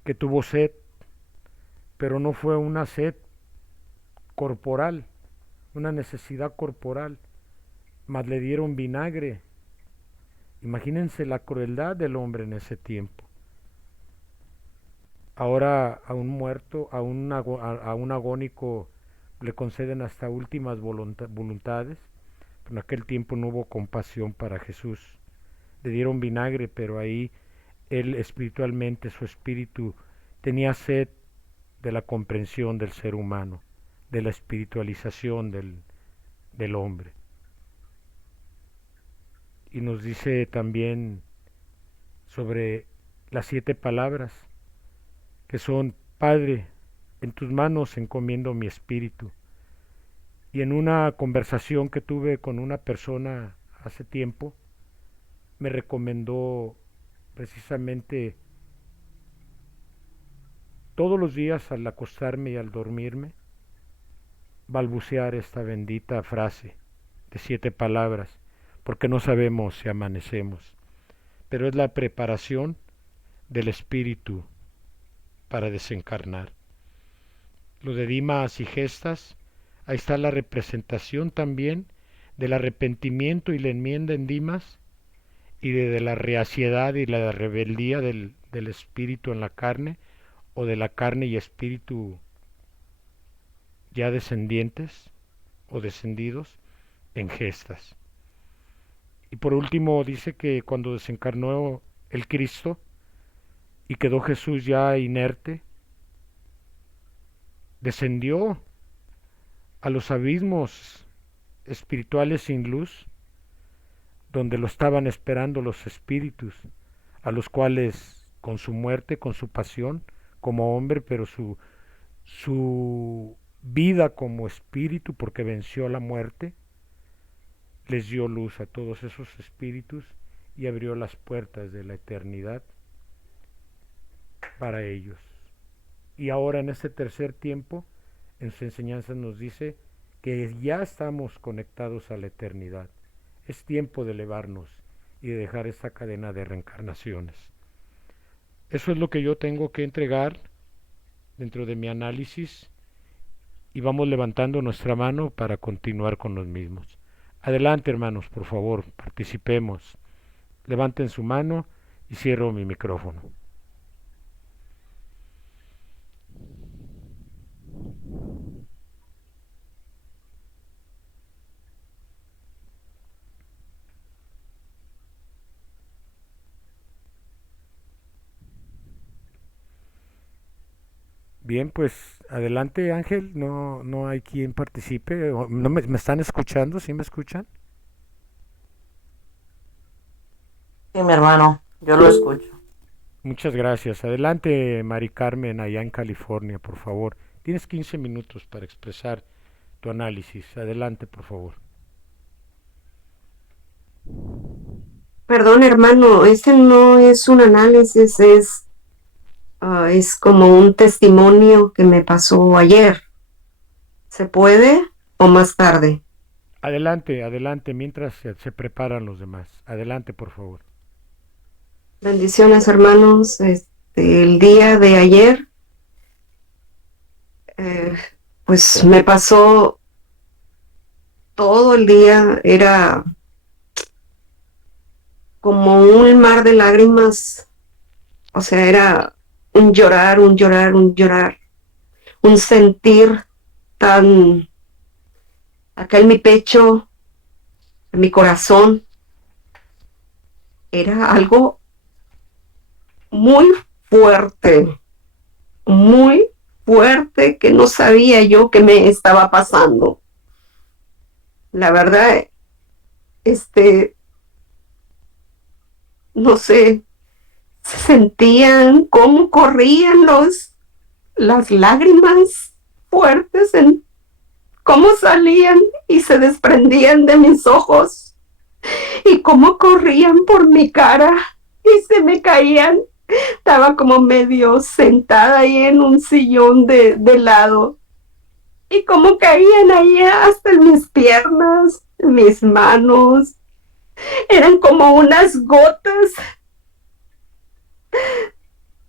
que tuvo sed, pero no fue una sed corporal, una necesidad corporal, mas le dieron vinagre. Imagínense la crueldad del hombre en ese tiempo. Ahora a un muerto, a un agónico le conceden hasta últimas voluntades, pero en aquel tiempo no hubo compasión para Jesús. Le dieron vinagre, pero ahí él espiritualmente, su espíritu, tenía sed de la comprensión del ser humano, de la espiritualización del hombre. Y nos dice también sobre las 7 palabras, que son: Padre, en tus manos encomiendo mi espíritu. Y en una conversación que tuve con una persona hace tiempo, me recomendó precisamente todos los días al acostarme y al dormirme, balbucear esta bendita frase de 7 palabras, porque no sabemos si amanecemos, pero es la preparación del espíritu para desencarnar. Lo de Dimas y Gestas ahí está la representación también del arrepentimiento y la enmienda en Dimas y de la reaciedad y la rebeldía del espíritu en la carne, o de la carne y espíritu ya descendientes o descendidos en gestas. Y por último dice que cuando desencarnó el Cristo y quedó Jesús ya inerte, descendió a los abismos espirituales sin luz, donde lo estaban esperando los espíritus, a los cuales con su muerte, con su pasión como hombre, pero su vida como espíritu, porque venció la muerte, les dio luz a todos esos espíritus y abrió las puertas de la eternidad para ellos. Y ahora en este tercer tiempo, en sus enseñanzas nos dice que ya estamos conectados a la eternidad. Es tiempo de elevarnos y de dejar esta cadena de reencarnaciones. Eso es lo que yo tengo que entregar dentro de mi análisis, y vamos levantando nuestra mano para continuar con los mismos. Adelante, hermanos, por favor, participemos. Levanten su mano y cierro mi micrófono. Bien, pues adelante, Ángel. No hay quien participe. ¿No me están escuchando? ¿Sí me escuchan? Sí, mi hermano, yo lo escucho. Muchas gracias. Adelante, Mari Carmen, allá en California, por favor. Tienes 15 minutos para expresar tu análisis. Adelante, por favor. Perdón, hermano, ese no es un análisis, es como un testimonio que me pasó ayer. ¿Se puede o más tarde? Adelante, adelante, mientras se preparan los demás. Adelante, por favor. Bendiciones, hermanos. El día de ayer, pues me pasó todo el día, era como un mar de lágrimas, o sea, era un llorar, un llorar, un llorar, un sentir tan acá en mi pecho, en mi corazón, era algo muy fuerte que no sabía yo que me estaba pasando. La verdad, no sé, se sentían cómo corrían las lágrimas fuertes, cómo salían y se desprendían de mis ojos y cómo corrían por mi cara y se me caían. Estaba como medio sentada ahí en un sillón de lado y cómo caían ahí hasta en mis piernas, en mis manos. Eran como unas gotas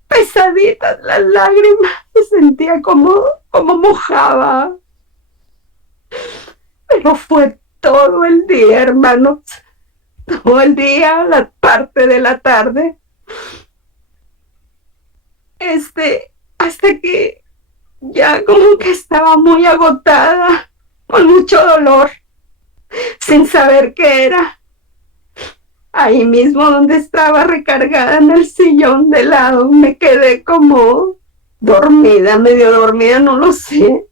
pesaditas las lágrimas y sentía como mojaba. Pero fue todo el día, hermanos, todo el día, la parte de la tarde, hasta que ya como que estaba muy agotada, con mucho dolor, sin saber qué era. Ahí mismo donde estaba recargada en el sillón de lado, me quedé como dormida, medio dormida, no lo sé.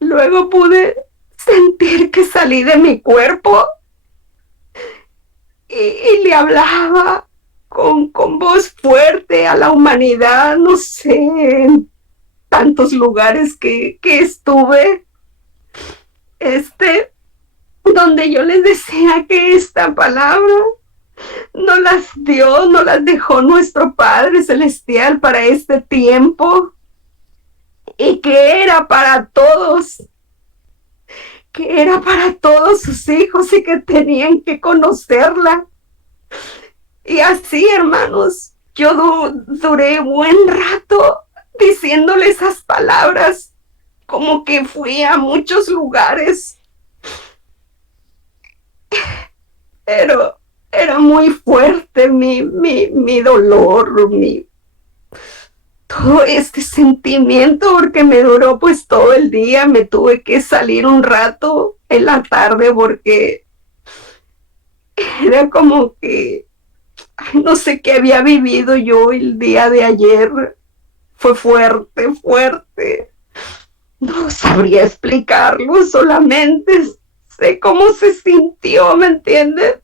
Luego pude sentir que salí de mi cuerpo y le hablaba con voz fuerte a la humanidad, no sé, en tantos lugares que estuve, donde yo les decía que esta palabra no las dejó nuestro Padre Celestial para este tiempo y que era para todos sus hijos y que tenían que conocerla. Y así, hermanos, yo duré buen rato diciéndole esas palabras como que fui a muchos lugares, pero era muy fuerte mi dolor, todo este sentimiento, porque me duró pues todo el día. Me tuve que salir un rato en la tarde porque era como que no sé qué había vivido yo el día de ayer. Fue fuerte, fuerte. No sabría explicarlo, solamente sé cómo se sintió, ¿me entiendes?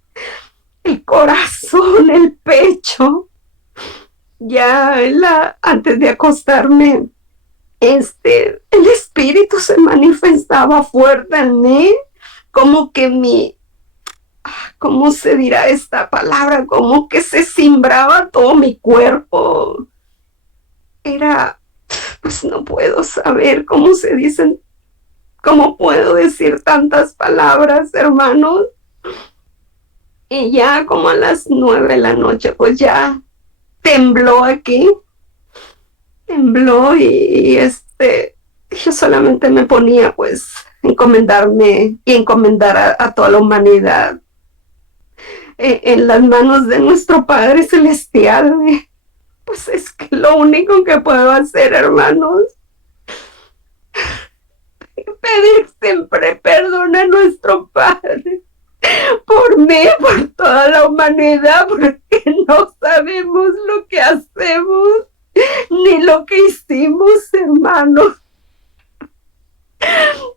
El corazón, el pecho. Ya antes de acostarme, el espíritu se manifestaba fuerte en mí, como que ¿cómo se dirá esta palabra? Como que se cimbraba todo mi cuerpo. Pues no puedo saber cómo se dicen, cómo puedo decir tantas palabras, hermanos. Y ya como a las 9 de la noche, pues ya tembló aquí, tembló y yo solamente me ponía pues encomendarme y encomendar a toda la humanidad en las manos de nuestro Padre Celestial. Pues es que lo único que puedo hacer, hermanos, pedir siempre perdón a nuestro Padre por mí, por toda la humanidad, porque no sabemos lo que hacemos ni lo que hicimos, hermanos.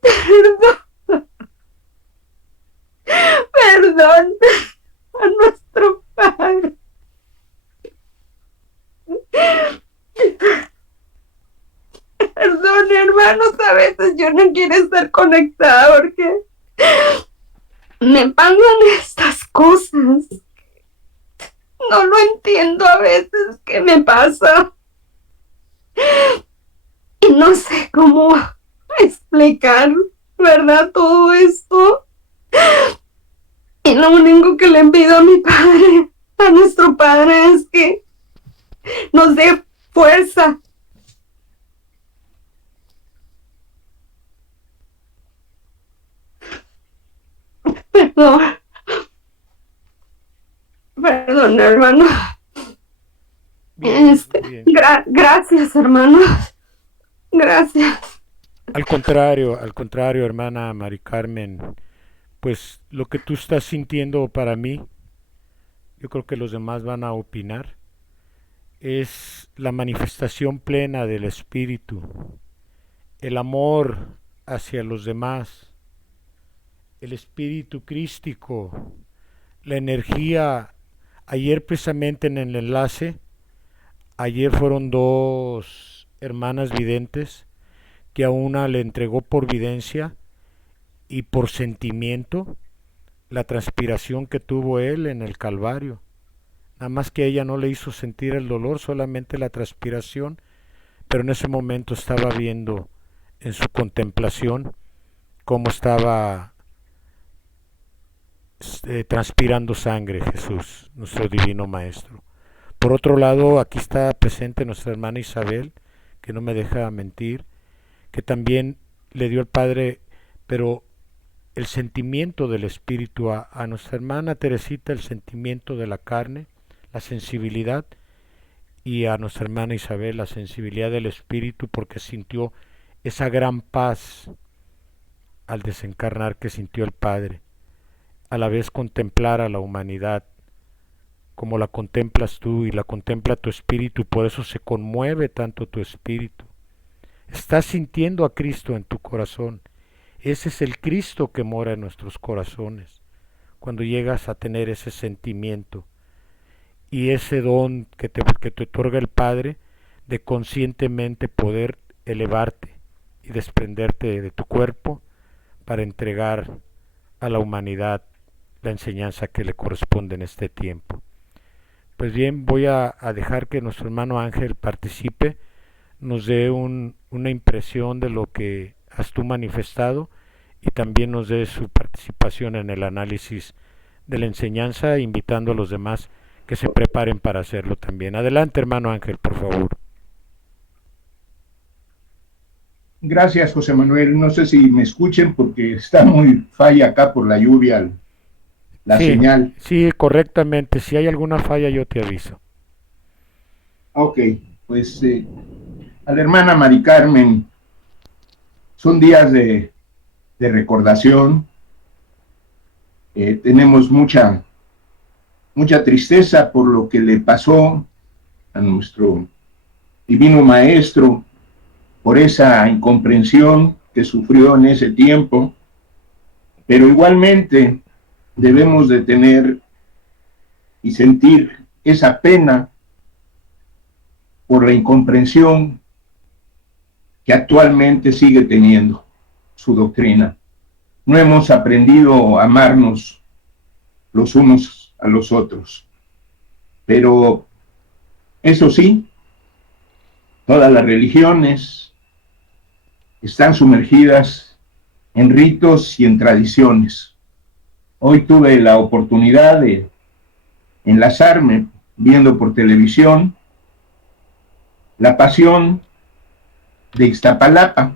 Perdón, perdón a nuestro Padre. Perdón, hermanos, a veces yo no quiero estar conectada porque me pasan estas cosas. No lo entiendo a veces qué me pasa. Y no sé cómo explicar, ¿verdad? Todo esto. Y lo único que le pido a mi Padre, a nuestro Padre, es que nos dé fuerza. Perdón. Perdón, hermano. Bien, bien. Gracias, hermano. Gracias. Al contrario, hermana Mari Carmen, pues lo que tú estás sintiendo para mí, yo creo que los demás van a opinar, es la manifestación plena del Espíritu, el amor hacia los demás, el Espíritu crístico, la energía. Ayer precisamente en el enlace, ayer fueron dos hermanas videntes que a una le entregó por videncia y por sentimiento la transpiración que tuvo él en el Calvario. Nada más que ella no le hizo sentir el dolor, solamente la transpiración, pero en ese momento estaba viendo en su contemplación cómo estaba transpirando sangre Jesús, nuestro divino Maestro. Por otro lado, aquí está presente nuestra hermana Isabel, que no me deja mentir, que también le dio el Padre, pero el sentimiento del Espíritu a nuestra hermana Teresita, el sentimiento de la carne, la sensibilidad, y a nuestra hermana Isabel la sensibilidad del Espíritu, porque sintió esa gran paz al desencarnar que sintió el Padre, a la vez contemplar a la humanidad como la contemplas tú y la contempla tu espíritu, por eso se conmueve tanto tu espíritu. Estás sintiendo a Cristo en tu corazón. Ese es el Cristo que mora en nuestros corazones. Cuando llegas a tener ese sentimiento y ese don que te otorga el Padre de conscientemente poder elevarte y desprenderte de tu cuerpo para entregar a la humanidad la enseñanza que le corresponde en este tiempo. Pues bien, voy a dejar que nuestro hermano Ángel participe, nos dé una impresión de lo que has tú manifestado y también nos dé su participación en el análisis de la enseñanza, invitando a los demás que se preparen para hacerlo también. Adelante, hermano Ángel, por favor. Gracias, José Manuel. No sé si me escuchen porque está muy falla acá por la lluvia la Sí, señal. sí, correctamente. Si hay alguna falla, yo te aviso. Ok, pues a la hermana Mari Carmen, son días de recordación. Tenemos mucha tristeza por lo que le pasó a nuestro divino maestro, por esa incomprensión que sufrió en ese tiempo, pero igualmente debemos de tener y sentir esa pena por la incomprensión que actualmente sigue teniendo su doctrina. No hemos aprendido a amarnos los unos a los otros, pero eso sí, todas las religiones están sumergidas en ritos y en tradiciones. Hoy tuve la oportunidad de enlazarme viendo por televisión la pasión de Iztapalapa,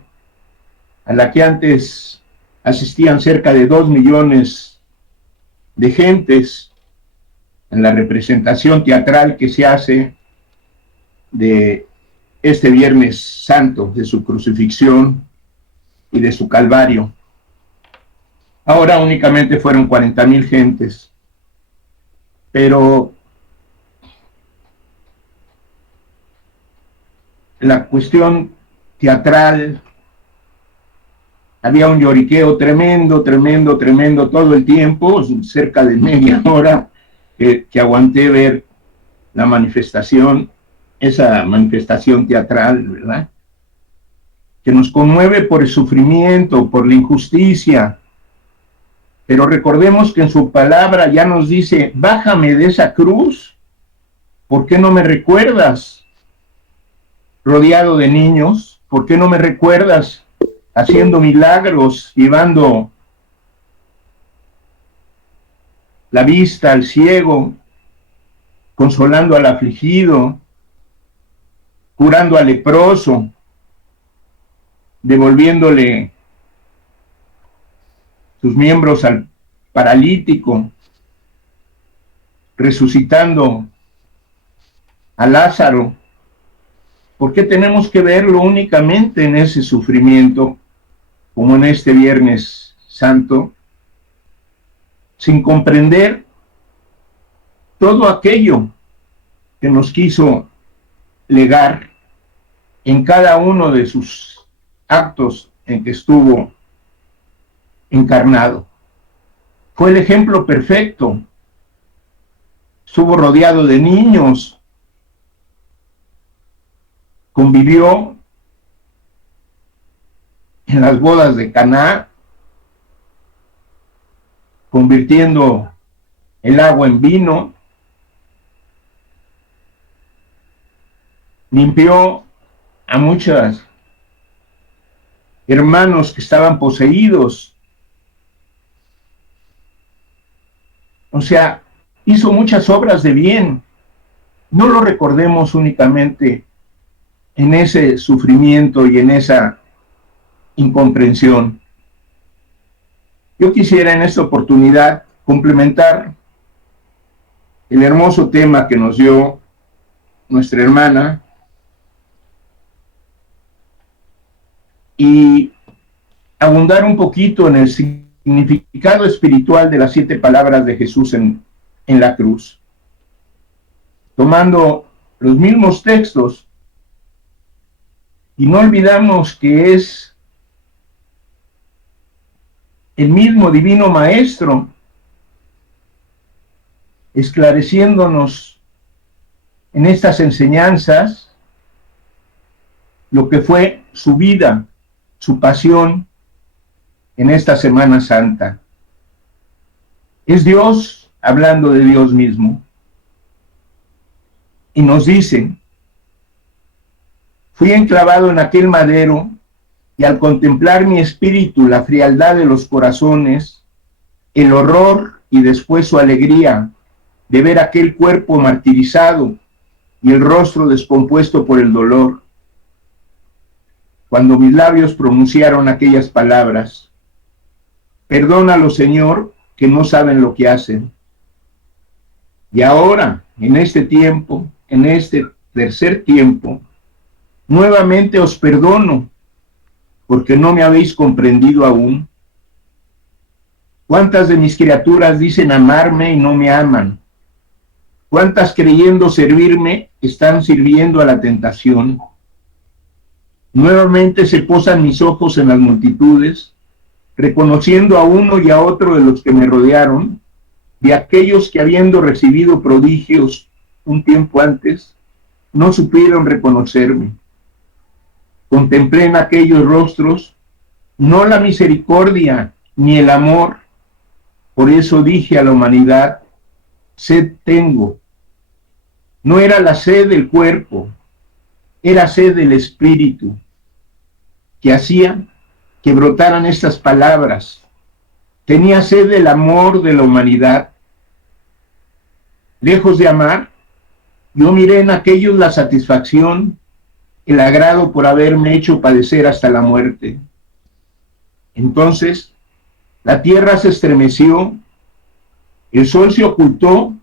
a la que antes asistían cerca de 2 millones de gentes en la representación teatral que se hace de este Viernes Santo, de su crucifixión y de su calvario. Ahora únicamente fueron 40,000 gentes, pero la cuestión teatral, había un lloriqueo tremendo todo el tiempo, cerca de media hora que aguanté ver la manifestación, esa manifestación teatral, ¿verdad? Que nos conmueve por el sufrimiento, por la injusticia, pero recordemos que en su palabra ya nos dice, bájame de esa cruz, ¿por qué no me recuerdas rodeado de niños? ¿Por qué no me recuerdas haciendo milagros, llevando la vista al ciego, consolando al afligido, curando al leproso, devolviéndole sus miembros al paralítico, resucitando a Lázaro? ¿Por qué tenemos que verlo únicamente en ese sufrimiento, como en este Viernes Santo, sin comprender todo aquello que nos quiso legar en cada uno de sus actos en que estuvo encarnado? Fue el ejemplo perfecto. Estuvo rodeado de niños, convivió en las bodas de Caná, convirtiendo el agua en vino, limpió a muchos hermanos que estaban poseídos. O sea, hizo muchas obras de bien. No lo recordemos únicamente en ese sufrimiento y en esa incomprensión. Yo quisiera en esta oportunidad complementar el hermoso tema que nos dio nuestra hermana y abundar un poquito en el significado espiritual de las 7 palabras de Jesús en la cruz, tomando los mismos textos, y no olvidamos que es el mismo divino maestro esclareciéndonos en estas enseñanzas lo que fue su vida, su pasión en esta Semana Santa. Es Dios hablando de Dios mismo y nos dice: fui enclavado en aquel madero, y al contemplar mi espíritu la frialdad de los corazones, el horror y después su alegría de ver aquel cuerpo martirizado y el rostro descompuesto por el dolor, cuando mis labios pronunciaron aquellas palabras: perdónalo, Señor, que no saben lo que hacen. Y ahora, en este tiempo, en este tercer tiempo, nuevamente os perdono, porque no me habéis comprendido aún. ¿Cuántas de mis criaturas dicen amarme y no me aman? ¿Cuántas, creyendo servirme, están sirviendo a la tentación? Nuevamente se posan mis ojos en las multitudes, reconociendo a uno y a otro de los que me rodearon, de aquellos que, habiendo recibido prodigios un tiempo antes, no supieron reconocerme. Contemplé en aquellos rostros no la misericordia ni el amor. Por eso dije a la humanidad: sed tengo. No era la sed del cuerpo, era sed del espíritu, que hacía que brotaran estas palabras. Tenía sed del amor de la humanidad. Lejos de amar, yo miré en aquellos la satisfacción, el agrado por haberme hecho padecer hasta la muerte. Entonces, la tierra se estremeció, el sol se ocultó,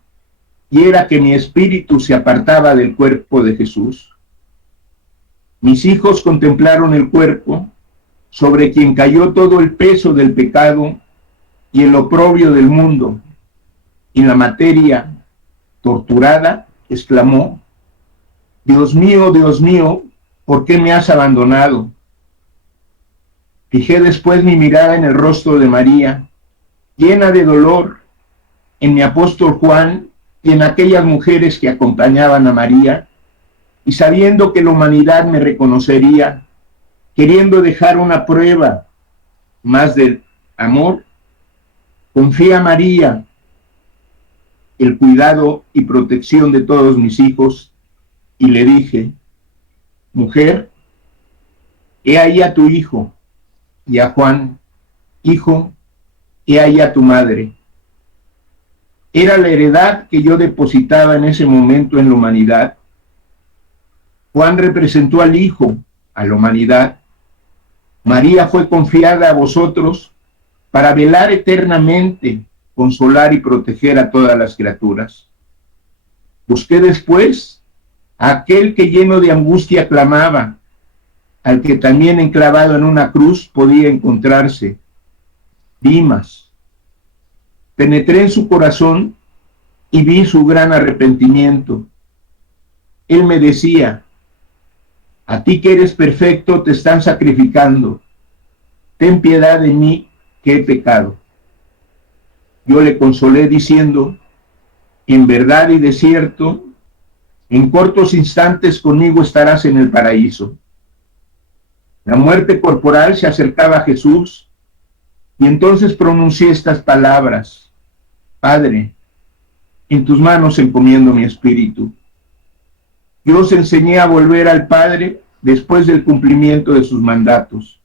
y era que mi espíritu se apartaba del cuerpo de Jesús. Mis hijos contemplaron el cuerpo, sobre quien cayó todo el peso del pecado y el oprobio del mundo, y la materia, torturada, exclamó: Dios mío, ¿por qué me has abandonado? Fijé después mi mirada en el rostro de María, llena de dolor, en mi apóstol Juan y en aquellas mujeres que acompañaban a María, y sabiendo que la humanidad me reconocería, queriendo dejar una prueba más del amor, confié a María el cuidado y protección de todos mis hijos, y le dije: mujer, he ahí a tu hijo, y a Juan: hijo, he ahí a tu madre. Era la heredad que yo depositaba en ese momento en la humanidad. Juan representó al Hijo, a la humanidad. María fue confiada a vosotros para velar eternamente, consolar y proteger a todas las criaturas. Busqué después a aquel que lleno de angustia clamaba, al que también enclavado en una cruz podía encontrarse: Dimas. Penetré en su corazón y vi su gran arrepentimiento. Él me decía: a ti que eres perfecto te están sacrificando. Ten piedad de mí, que he pecado. Yo le consolé diciendo: en verdad y de cierto, en cortos instantes conmigo estarás en el paraíso. La muerte corporal se acercaba a Jesús, y entonces pronuncié estas palabras: Padre, en tus manos encomiendo mi espíritu. Yo os enseñé a volver al Padre después del cumplimiento de sus mandatos.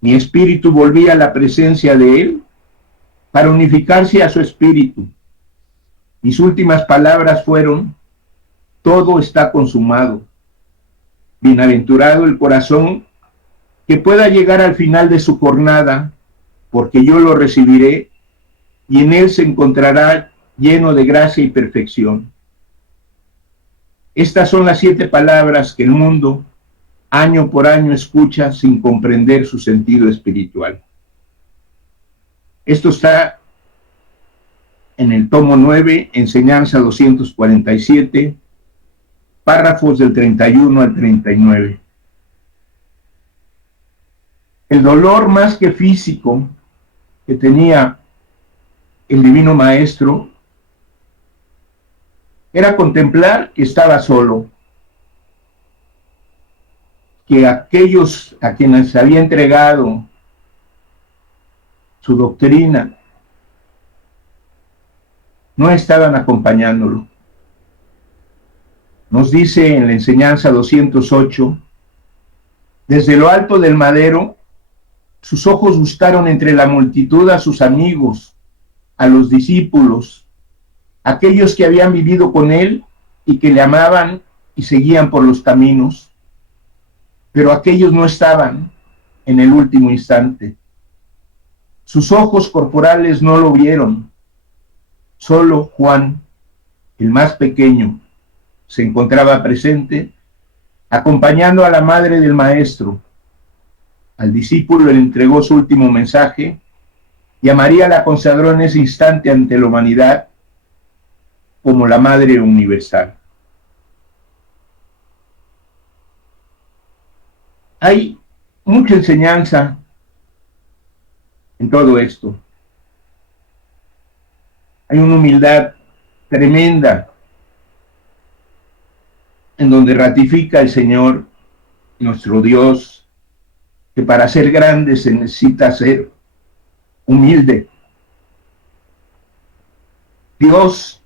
Mi espíritu volvía a la presencia de Él para unificarse a su espíritu. Mis últimas palabras fueron: todo está consumado. Bienaventurado el corazón que pueda llegar al final de su jornada, porque yo lo recibiré y en él se encontrará lleno de gracia y perfección. Estas son las 7 palabras que el mundo año por año escucha sin comprender su sentido espiritual. Esto está en el tomo 9, Enseñanza 247, párrafos del 31 al 39. El dolor más que físico que tenía el Divino Maestro era contemplar que estaba solo, que aquellos a quienes había entregado su doctrina no estaban acompañándolo. Nos dice en la Enseñanza 208: desde lo alto del madero, sus ojos buscaron entre la multitud a sus amigos, a los discípulos, aquellos que habían vivido con él y que le amaban y seguían por los caminos. Pero aquellos no estaban en el último instante. Sus ojos corporales no lo vieron. Solo Juan, el más pequeño, se encontraba presente, acompañando a la madre del maestro. Al discípulo le entregó su último mensaje y a María la consagró en ese instante ante la humanidad como la Madre Universal. Hay mucha enseñanza en todo esto. Hay una humildad tremenda en donde ratifica el Señor, nuestro Dios, que para ser grande se necesita ser humilde. Dios,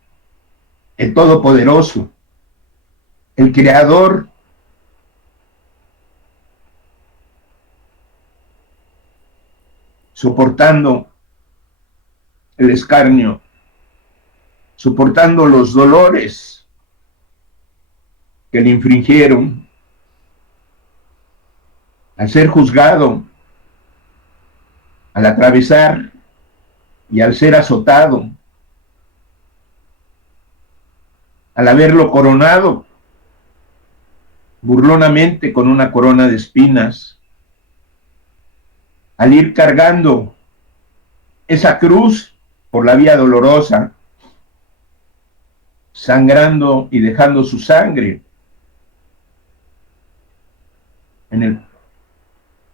el Todopoderoso, el Creador, soportando el escarnio, soportando los dolores que le infringieron, al ser juzgado, al atravesar y al ser azotado, al haberlo coronado burlonamente con una corona de espinas, al ir cargando esa cruz por la vía dolorosa, sangrando y dejando su sangre en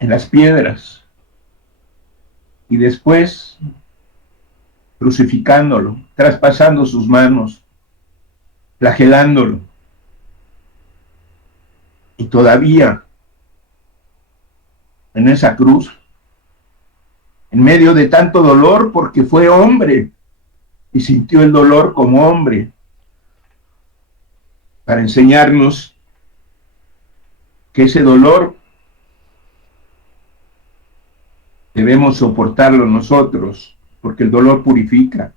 las piedras, y después crucificándolo, traspasando sus manos, flagelándolo, y todavía en esa cruz, en medio de tanto dolor, porque fue hombre y sintió el dolor como hombre, para enseñarnos que ese dolor debemos soportarlo nosotros, porque el dolor purifica.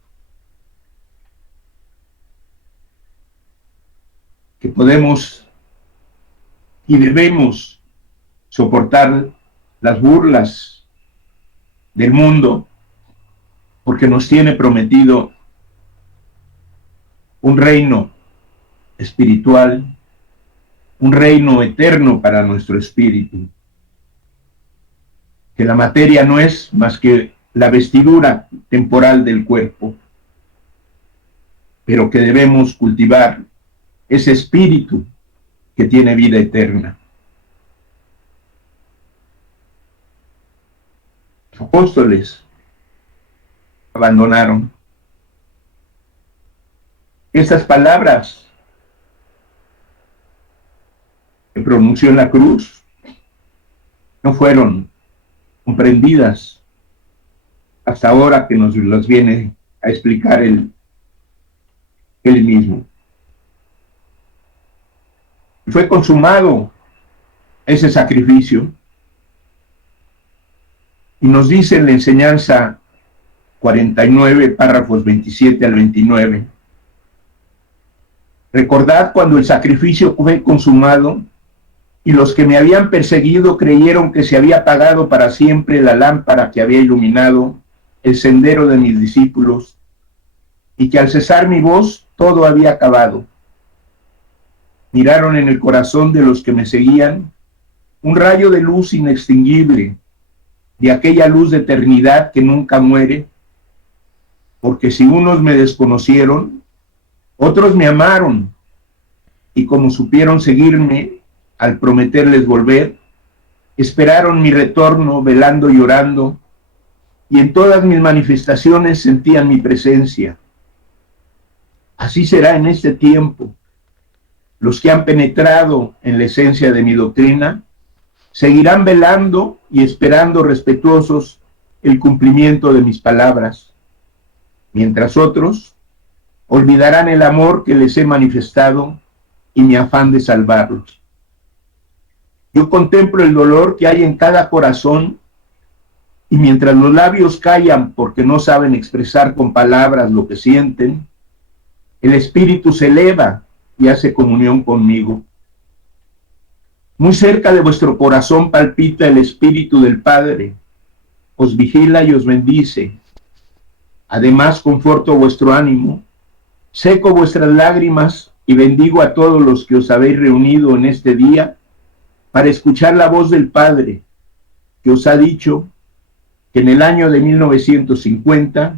Que podemos y debemos soportar las burlas del mundo, porque nos tiene prometido un reino espiritual, un reino eterno para nuestro espíritu. Que la materia no es más que la vestidura temporal del cuerpo, pero que debemos cultivar ese espíritu que tiene vida eterna. Los apóstoles abandonaron. Estas palabras que pronunció en la cruz no fueron comprendidas hasta ahora que nos las viene a explicar él mismo. Fue consumado ese sacrificio, y nos dice en la enseñanza 49, párrafos 27 al 29, recordad cuando el sacrificio fue consumado, y los que me habían perseguido creyeron que se había apagado para siempre la lámpara que había iluminado el sendero de mis discípulos, y que al cesar mi voz todo había acabado. Miraron en el corazón de los que me seguían un rayo de luz inextinguible, de aquella luz de eternidad que nunca muere, porque si unos me desconocieron, otros me amaron, y como supieron seguirme, al prometerles volver, esperaron mi retorno velando y llorando, y en todas mis manifestaciones sentían mi presencia. Así será en este tiempo. Los que han penetrado en la esencia de mi doctrina seguirán velando y esperando respetuosos el cumplimiento de mis palabras, mientras otros olvidarán el amor que les he manifestado y mi afán de salvarlos. Yo contemplo el dolor que hay en cada corazón, y mientras los labios callan porque no saben expresar con palabras lo que sienten, el espíritu se eleva y hace comunión conmigo. Muy cerca de vuestro corazón palpita el Espíritu del Padre, os vigila y os bendice. Además, conforto vuestro ánimo, seco vuestras lágrimas y bendigo a todos los que os habéis reunido en este día para escuchar la voz del Padre, que os ha dicho que en el año de 1950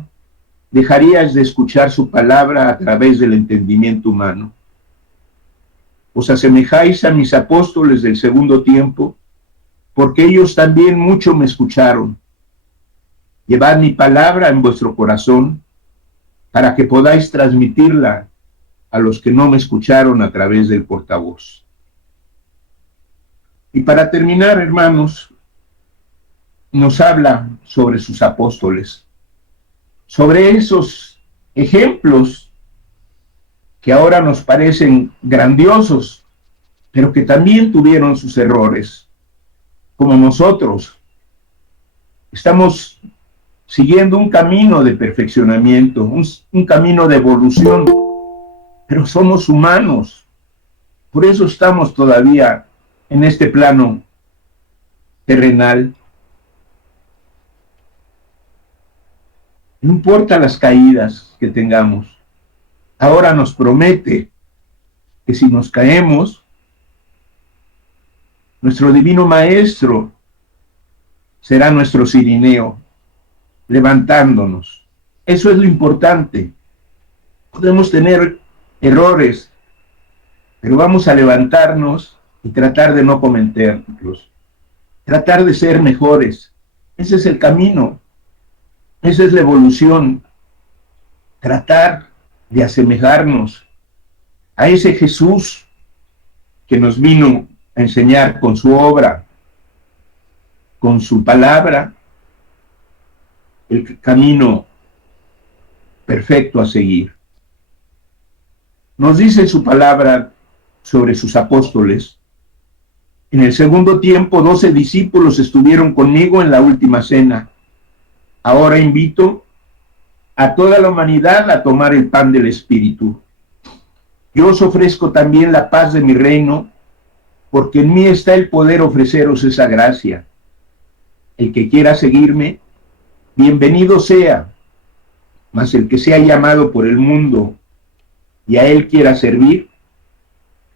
dejaríais de escuchar su palabra a través del entendimiento humano. Os asemejáis a mis apóstoles del segundo tiempo, porque ellos también mucho me escucharon. Llevad mi palabra en vuestro corazón, para que podáis transmitirla a los que no me escucharon a través del portavoz. Y para terminar, hermanos, nos habla sobre sus apóstoles, sobre esos ejemplos que ahora nos parecen grandiosos, pero que también tuvieron sus errores, como nosotros. Estamos siguiendo un camino de perfeccionamiento, un camino de evolución, pero somos humanos. Por eso estamos todavía en este plano terrenal. No importa las caídas que tengamos, ahora nos promete que si nos caemos, nuestro divino Maestro será nuestro cirineo, levantándonos. Eso es lo importante. Podemos tener errores, pero vamos a levantarnos y tratar de no cometerlos, tratar de ser mejores. Ese es el camino, esa es la evolución, tratar de asemejarnos a ese Jesús que nos vino a enseñar con su obra, con su palabra, el camino perfecto a seguir. Nos dice su palabra sobre sus apóstoles: en el segundo tiempo 12 discípulos estuvieron conmigo en la última cena. Ahora invito a toda la humanidad a tomar el pan del Espíritu. Yo os ofrezco también la paz de mi reino, porque en mí está el poder ofreceros esa gracia. El que quiera seguirme, bienvenido sea, mas el que sea llamado por el mundo y a él quiera servir,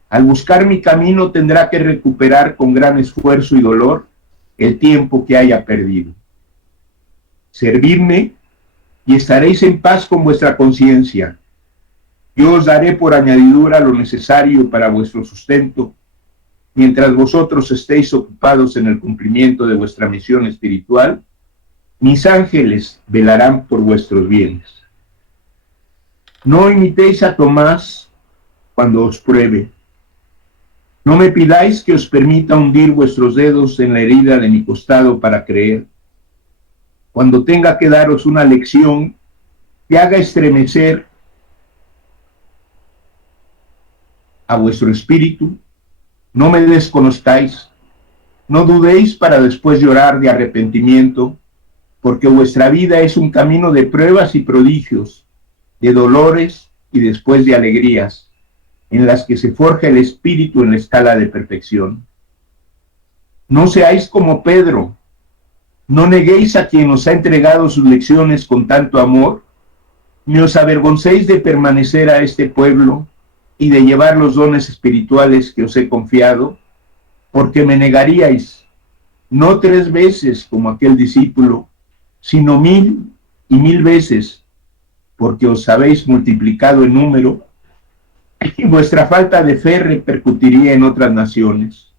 al buscar mi camino tendrá que recuperar con gran esfuerzo y dolor el tiempo que haya perdido. Servidme y estaréis en paz con vuestra conciencia. Yo os daré por añadidura lo necesario para vuestro sustento, mientras vosotros estéis ocupados en el cumplimiento de vuestra misión espiritual. Mis ángeles velarán por vuestros bienes. No imitéis a Tomás cuando os pruebe. No me pidáis que os permita hundir vuestros dedos en la herida de mi costado para creer. Cuando tenga que daros una lección que haga estremecer a vuestro espíritu, no me desconozcáis, no dudéis para después llorar de arrepentimiento, porque vuestra vida es un camino de pruebas y prodigios, de dolores y después de alegrías, en las que se forja el espíritu en la escala de perfección. No seáis como Pedro, no neguéis a quien os ha entregado sus lecciones con tanto amor, ni os avergoncéis de permanecer a este pueblo y de llevar los dones espirituales que os he confiado, porque me negaríais, no 3 veces como aquel discípulo, sino 1000 y 1000 veces, porque os habéis multiplicado en número, y vuestra falta de fe repercutiría en otras naciones.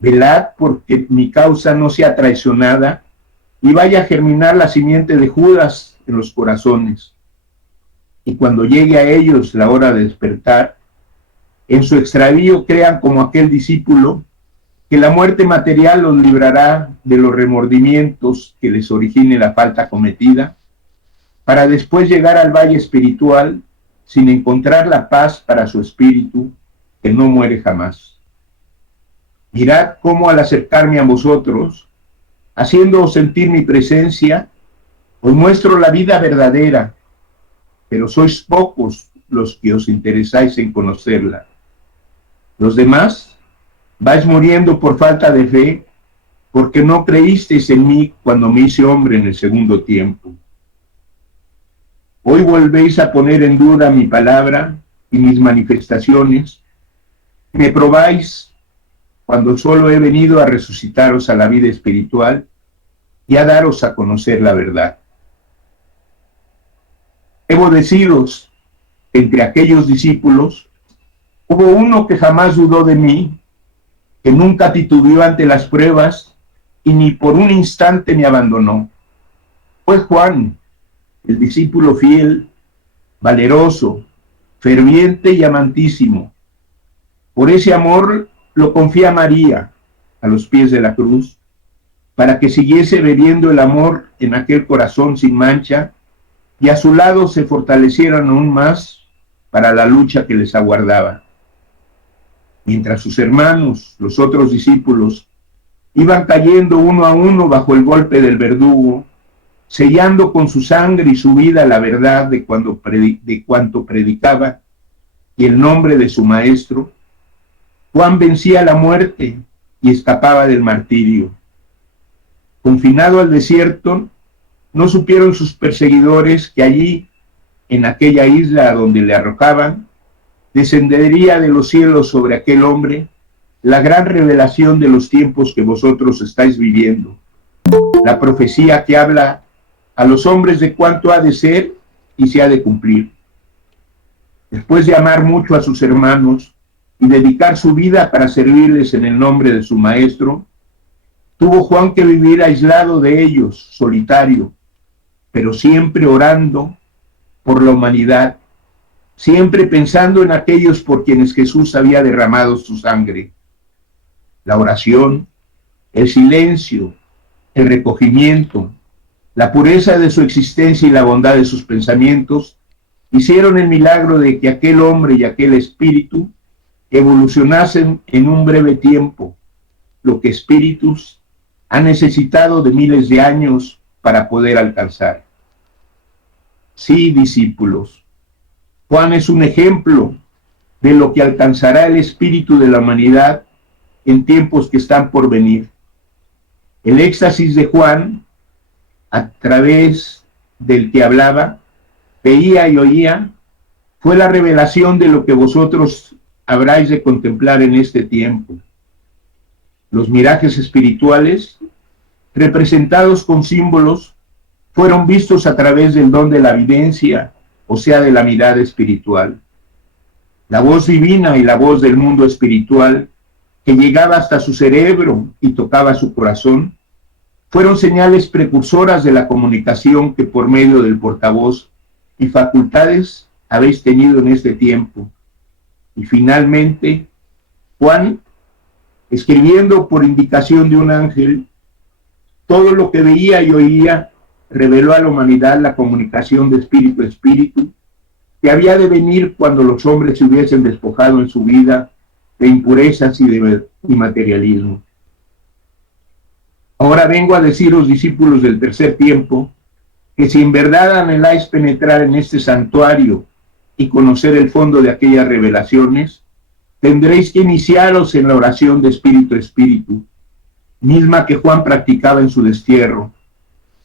Velad porque mi causa no sea traicionada y vaya a germinar la simiente de Judas en los corazones. Y cuando llegue a ellos la hora de despertar, en su extravío crean como aquel discípulo, que la muerte material los librará de los remordimientos que les origine la falta cometida, para después llegar al valle espiritual sin encontrar la paz para su espíritu, que no muere jamás. Mirad cómo al acercarme a vosotros, haciéndoos sentir mi presencia, os muestro la vida verdadera, pero sois pocos los que os interesáis en conocerla. Los demás Vais muriendo por falta de fe, porque no creísteis en mí cuando me hice hombre en el segundo tiempo. Hoy volvéis a poner en duda mi palabra y mis manifestaciones. Me probáis cuando solo he venido a resucitaros a la vida espiritual y a daros a conocer la verdad. Debo deciros, entre aquellos discípulos, hubo uno que jamás dudó de mí, que nunca titubeó ante las pruebas y ni por un instante me abandonó. Fue Juan, el discípulo fiel, valeroso, ferviente y amantísimo. Por ese amor lo confía María a los pies de la cruz, para que siguiese bebiendo el amor en aquel corazón sin mancha, y a su lado se fortalecieran aún más para la lucha que les aguardaba. Mientras sus hermanos, los otros discípulos, iban cayendo uno a uno bajo el golpe del verdugo, sellando con su sangre y su vida la verdad de cuanto predicaba y el nombre de su maestro, Juan vencía la muerte y escapaba del martirio. Confinado al desierto, no supieron sus perseguidores que allí, en aquella isla donde le arrojaban, descendería de los cielos sobre aquel hombre la gran revelación de los tiempos que vosotros estáis viviendo, la profecía que habla a los hombres de cuánto ha de ser y se ha de cumplir. Después de amar mucho a sus hermanos y dedicar su vida para servirles en el nombre de su maestro, tuvo Juan que vivir aislado de ellos, solitario, pero siempre orando por la humanidad, siempre pensando en aquellos por quienes Jesús había derramado su sangre. La oración, el silencio, el recogimiento, la pureza de su existencia y la bondad de sus pensamientos hicieron el milagro de que aquel hombre y aquel espíritu evolucionasen en un breve tiempo, lo que espíritus han necesitado de miles de años para poder alcanzar. Sí, discípulos, Juan es un ejemplo de lo que alcanzará el espíritu de la humanidad en tiempos que están por venir. El éxtasis de Juan, a través del que hablaba, veía y oía, fue la revelación de lo que vosotros habráis de contemplar en este tiempo. Los mirajes espirituales, representados con símbolos, fueron vistos a través del don de la evidencia, o sea, de la mirada espiritual. La voz divina y la voz del mundo espiritual, que llegaba hasta su cerebro y tocaba su corazón, fueron señales precursoras de la comunicación que por medio del portavoz y facultades habéis tenido en este tiempo. Y finalmente, Juan, escribiendo por indicación de un ángel, todo lo que veía y oía, reveló a la humanidad la comunicación de espíritu a espíritu, que había de venir cuando los hombres se hubiesen despojado en su vida de impurezas y de materialismo. Ahora vengo a deciros, discípulos del tercer tiempo, que si en verdad anheláis penetrar en este santuario y conocer el fondo de aquellas revelaciones, tendréis que iniciaros en la oración de espíritu a espíritu, misma que Juan practicaba en su destierro.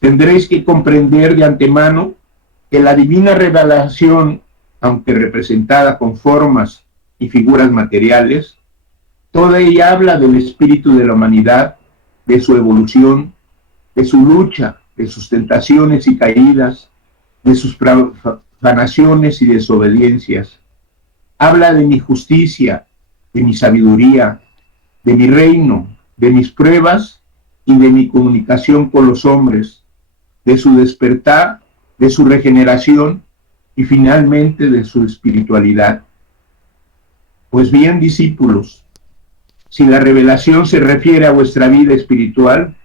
Tendréis que comprender de antemano que la divina revelación, aunque representada con formas y figuras materiales, toda ella habla del espíritu de la humanidad, de su evolución, de su lucha, de sus tentaciones y caídas, de sus profanaciones y desobediencias. Habla de mi justicia, de mi sabiduría, de mi reino, de mis pruebas y de mi comunicación con los hombres, de su despertar, de su regeneración y finalmente de su espiritualidad. Pues bien, discípulos, si la revelación se refiere a vuestra vida espiritual,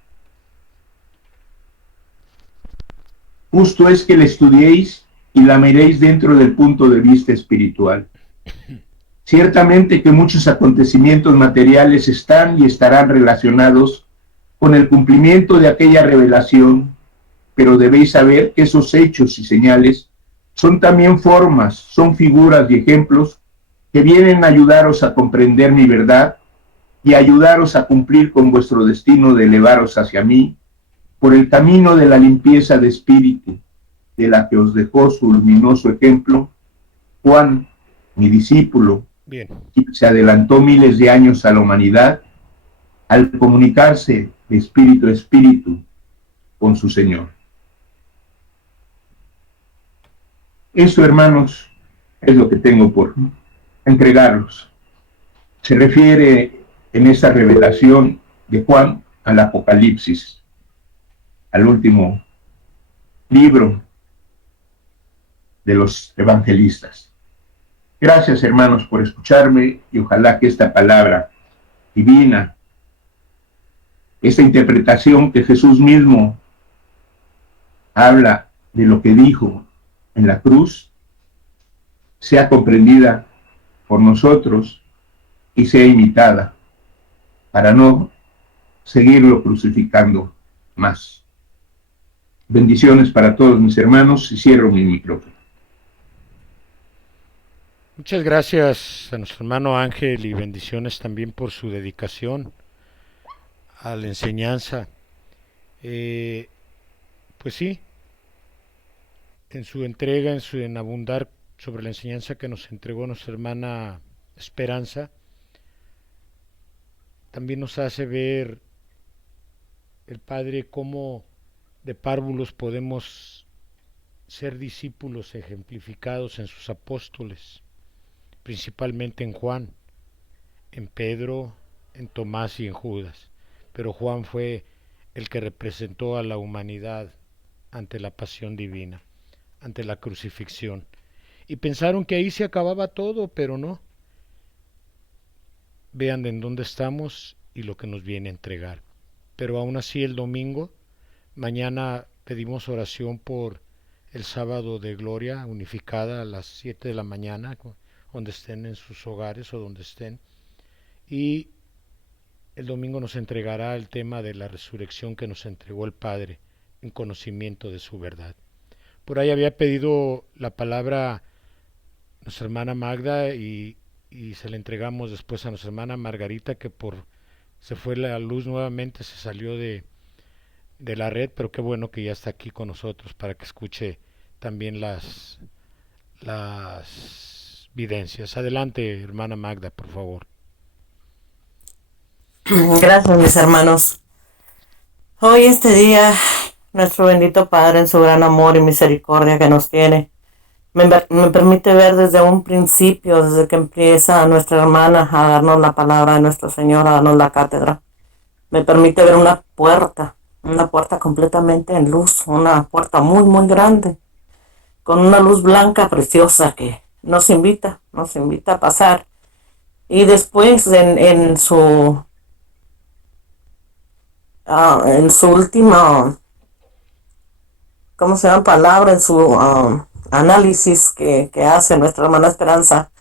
justo es que la estudiéis y la miréis dentro del punto de vista espiritual. Ciertamente que muchos acontecimientos materiales están y estarán relacionados con el cumplimiento de aquella revelación, pero debéis saber que esos hechos y señales son también formas, son figuras y ejemplos que vienen a ayudaros a comprender mi verdad y ayudaros a cumplir con vuestro destino de elevaros hacia mí por el camino de la limpieza de espíritu, de la que os dejó su luminoso ejemplo Juan, mi discípulo, Bien. que se adelantó miles de años a la humanidad al comunicarse de espíritu a espíritu con su Señor. Eso, hermanos, es lo que tengo por entregarlos. Se refiere en esta revelación de Juan al Apocalipsis, al último libro de los evangelistas. Gracias, hermanos, por escucharme, y ojalá que esta palabra divina, esta interpretación que Jesús mismo habla de lo que dijo en la cruz, sea comprendida por nosotros y sea imitada para no seguirlo crucificando más. Bendiciones para todos mis hermanos, y cierro mi micrófono. Muchas gracias a nuestro hermano Ángel, y bendiciones también por su dedicación a la enseñanza. Pues sí, en su entrega, en abundar sobre la enseñanza que nos entregó nuestra hermana Esperanza, también nos hace ver el Padre cómo de párvulos podemos ser discípulos ejemplificados en sus apóstoles, principalmente en Juan, en Pedro, en Tomás y en Judas. Pero Juan fue el que representó a la humanidad ante la pasión divina, ante la crucifixión. Y pensaron que ahí se acababa todo, pero no. Vean en dónde estamos y lo que nos viene a entregar. Pero aún así el domingo, mañana pedimos oración por el sábado de gloria unificada a las 7 de la mañana, donde estén en sus hogares o donde estén. Y el domingo nos entregará el tema de la resurrección que nos entregó el Padre en conocimiento de su verdad. Por ahí había pedido la palabra nuestra hermana Magda, y se la entregamos después a nuestra hermana Margarita, que se fue la luz nuevamente, se salió de la red, pero qué bueno que ya está aquí con nosotros para que escuche también las videncias. Adelante, hermana Magda, por favor. Gracias, mis hermanos. Hoy, este día, nuestro bendito Padre, en su gran amor y misericordia que nos tiene, me permite ver desde un principio, desde que empieza nuestra hermana a darnos la palabra de nuestro Señor, a darnos la cátedra. Me permite ver una puerta completamente en luz, una puerta muy, muy grande, con una luz blanca preciosa que nos invita a pasar. Y después en su última, ¿cómo se llama? Palabra, en su análisis que hace nuestra hermana Esperanza,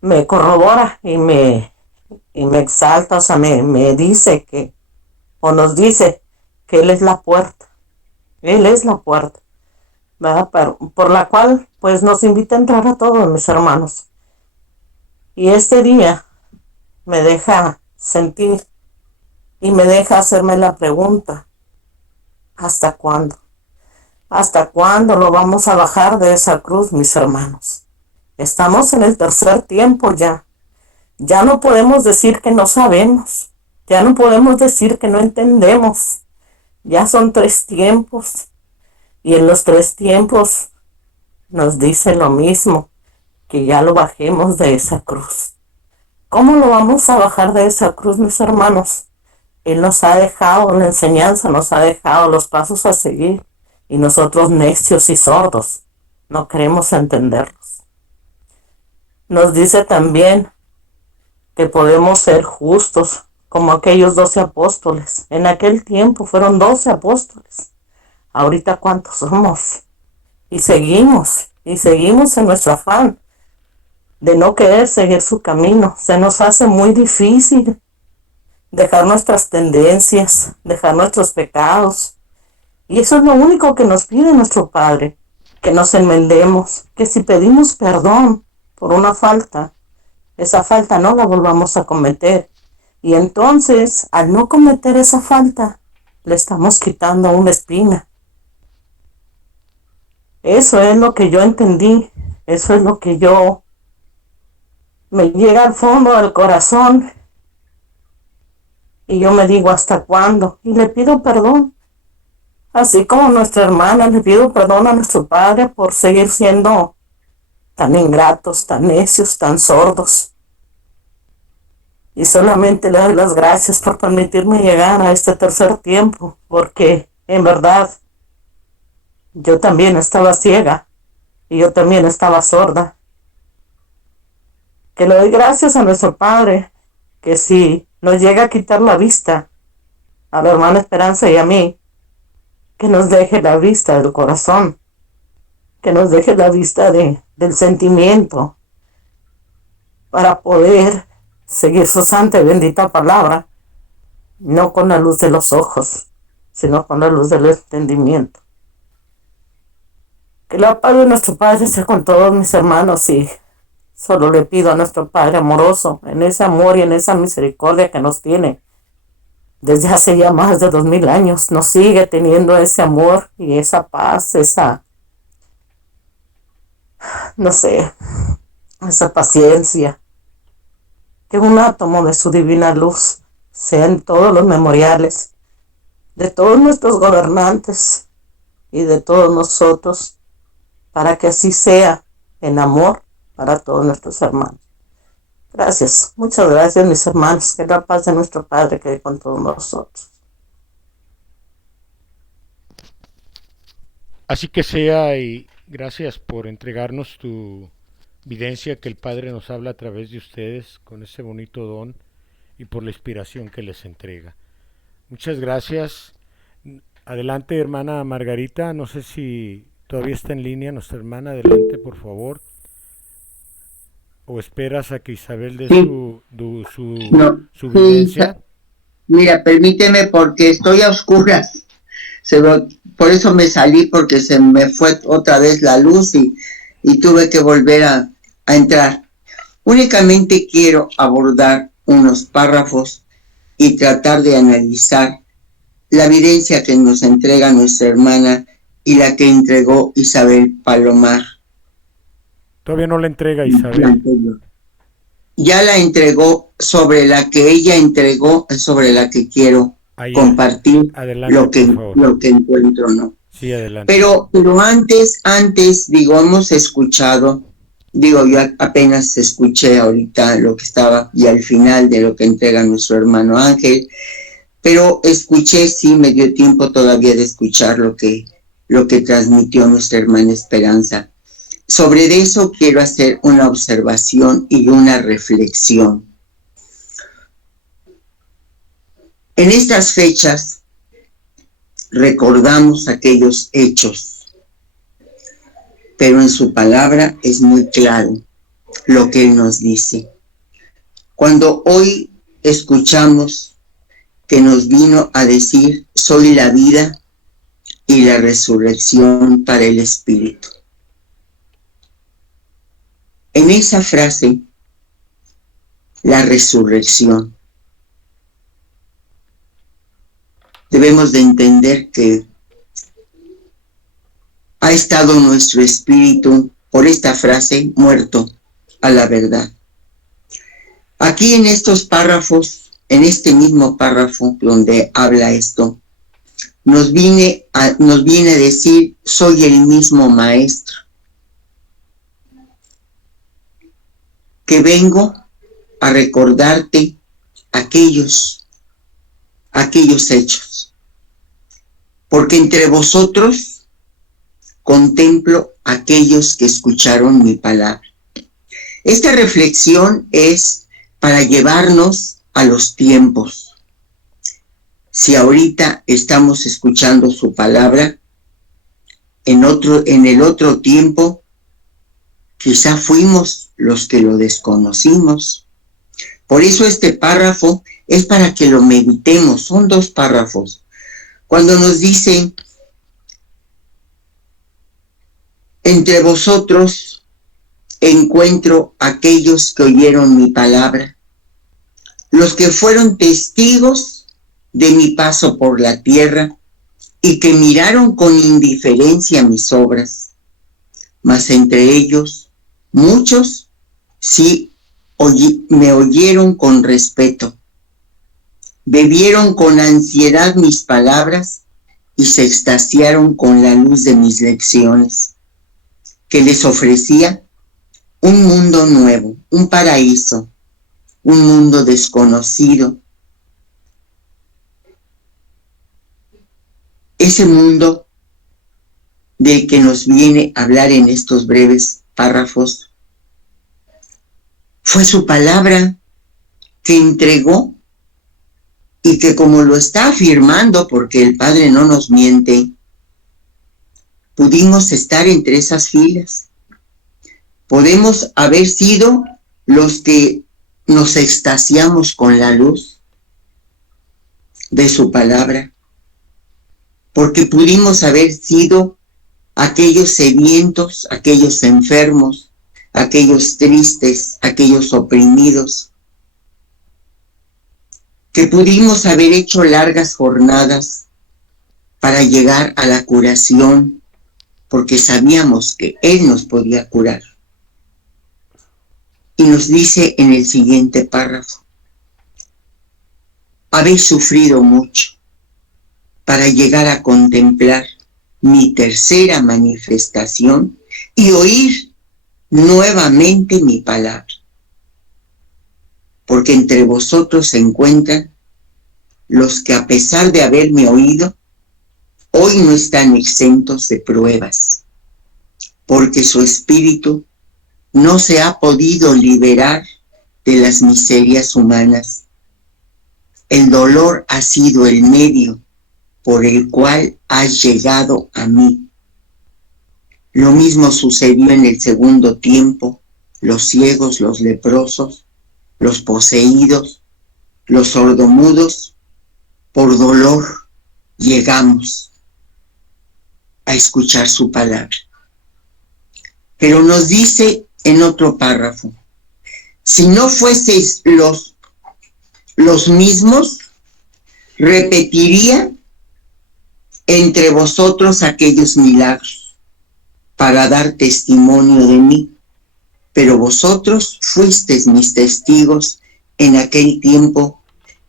me corrobora y me exalta, o sea, me dice que, o nos dice que Él es la puerta, ¿verdad? Pero, por la cual, pues, nos invita a entrar a todos, mis hermanos. Y este día me deja sentir y me deja hacerme la pregunta: ¿hasta cuándo? ¿Hasta cuándo lo vamos a bajar de esa cruz, mis hermanos? Estamos en el tercer tiempo ya. Ya no podemos decir que no sabemos. Ya no podemos decir que no entendemos. Ya son 3 tiempos. Y en los 3 tiempos nos dice lo mismo, que ya lo bajemos de esa cruz. ¿Cómo lo vamos a bajar de esa cruz, mis hermanos? Él nos ha dejado la enseñanza, nos ha dejado los pasos a seguir. Y nosotros, necios y sordos, no queremos entenderlos. Nos dice también que podemos ser justos como aquellos 12 apóstoles. En aquel tiempo fueron 12 apóstoles. Ahorita, ¿cuántos somos? Y seguimos en nuestro afán de no querer seguir su camino. Se nos hace muy difícil dejar nuestras tendencias, dejar nuestros pecados. Y eso es lo único que nos pide nuestro Padre, que nos enmendemos, que si pedimos perdón por una falta, esa falta no la volvamos a cometer. Y entonces, al no cometer esa falta, le estamos quitando una espina. Eso es lo que yo entendí, eso es lo que yo me llega al fondo del corazón y yo me digo ¿hasta cuándo? Y le pido perdón, así como nuestra hermana, le pido perdón a nuestro padre por seguir siendo tan ingratos, tan necios, tan sordos. Y solamente le doy las gracias por permitirme llegar a este tercer tiempo, porque en verdad yo también estaba ciega y yo también estaba sorda. Que le doy gracias a nuestro Padre, que si nos llega a quitar la vista, a la hermana Esperanza y a mí, que nos deje la vista del corazón, que nos deje la vista del sentimiento, para poder seguir su santa y bendita palabra, no con la luz de los ojos, sino con la luz del entendimiento. Que la paz de nuestro Padre esté con todos mis hermanos y solo le pido a nuestro Padre amoroso, en ese amor y en esa misericordia que nos tiene desde hace ya más de 2000 años, nos sigue teniendo ese amor y esa paz, no sé, esa paciencia. Que un átomo de su divina luz sea en todos los memoriales de todos nuestros gobernantes y de todos nosotros, para que así sea en amor para todos nuestros hermanos. Gracias, muchas gracias mis hermanos, que la paz de nuestro Padre quede con todos nosotros. Así que sea, y gracias por entregarnos tu videncia, que el Padre nos habla a través de ustedes con ese bonito don y por la inspiración que les entrega. Muchas gracias. Adelante, hermana Margarita, no sé si todavía está en línea nuestra hermana, adelante por favor. ¿O esperas a que Isabel dé Sí, no, su sí, videncia? mira, permíteme porque estoy a oscuras. Por eso me salí, porque se me fue otra vez la luz y tuve que volver a entrar. Únicamente quiero abordar unos párrafos y tratar de analizar la evidencia que nos entrega nuestra hermana y la que entregó Isabel Palomar. Todavía no la entrega Isabel. Ya la entregó, sobre la que ella entregó, es sobre la que quiero Ahí, compartir adelante, lo que encuentro, ¿no? Sí, adelante. Pero antes, digo, hemos escuchado, digo, yo apenas escuché ahorita lo que estaba y al final de lo que entrega nuestro hermano Ángel, pero escuché, sí, me dio tiempo todavía de escuchar lo que transmitió nuestra hermana Esperanza. Sobre eso quiero hacer una observación y una reflexión. En estas fechas recordamos aquellos hechos, pero en su palabra es muy claro lo que Él nos dice. Cuando hoy escuchamos que nos vino a decir: soy la vida y la resurrección para el espíritu. En esa frase, la resurrección, debemos de entender que ha estado nuestro espíritu, por esta frase, muerto a la verdad. Aquí en estos párrafos, en este mismo párrafo donde habla esto, nos viene a decir: soy el mismo maestro, que vengo a recordarte aquellos hechos, porque entre vosotros contemplo aquellos que escucharon mi palabra. Esta reflexión es para llevarnos a los tiempos. Si ahorita estamos escuchando su palabra, en el otro tiempo quizá fuimos los que lo desconocimos. Por eso este párrafo es para que lo meditemos. Son 2 párrafos. Cuando nos dicen: entre vosotros encuentro aquellos que oyeron mi palabra, los que fueron testigos de mi paso por la tierra y que miraron con indiferencia mis obras. Mas entre ellos, muchos sí me oyeron con respeto, bebieron con ansiedad mis palabras y se extasiaron con la luz de mis lecciones, que les ofrecía un mundo nuevo, un paraíso, un mundo desconocido. Ese mundo del que nos viene a hablar en estos breves párrafos fue su palabra que entregó y que, como lo está afirmando, porque el Padre no nos miente, pudimos estar entre esas filas. Podemos haber sido los que nos extasiamos con la luz de su palabra, porque pudimos haber sido aquellos sedientos, aquellos enfermos, aquellos tristes, aquellos oprimidos, que pudimos haber hecho largas jornadas para llegar a la curación, porque sabíamos que Él nos podía curar. Y nos dice en el siguiente párrafo: habéis sufrido mucho para llegar a contemplar mi tercera manifestación y oír nuevamente mi palabra. Porque entre vosotros se encuentran los que, a pesar de haberme oído, hoy no están exentos de pruebas, porque su espíritu no se ha podido liberar de las miserias humanas. El dolor ha sido el medio por el cual has llegado a mí. Lo mismo sucedió en el segundo tiempo: los ciegos, los leprosos, los poseídos, los sordomudos, por dolor llegamos a escuchar su palabra. Pero nos dice en otro párrafo: si no fueseis los mismos, repetiría entre vosotros aquellos milagros para dar testimonio de mí, pero vosotros fuisteis mis testigos en aquel tiempo,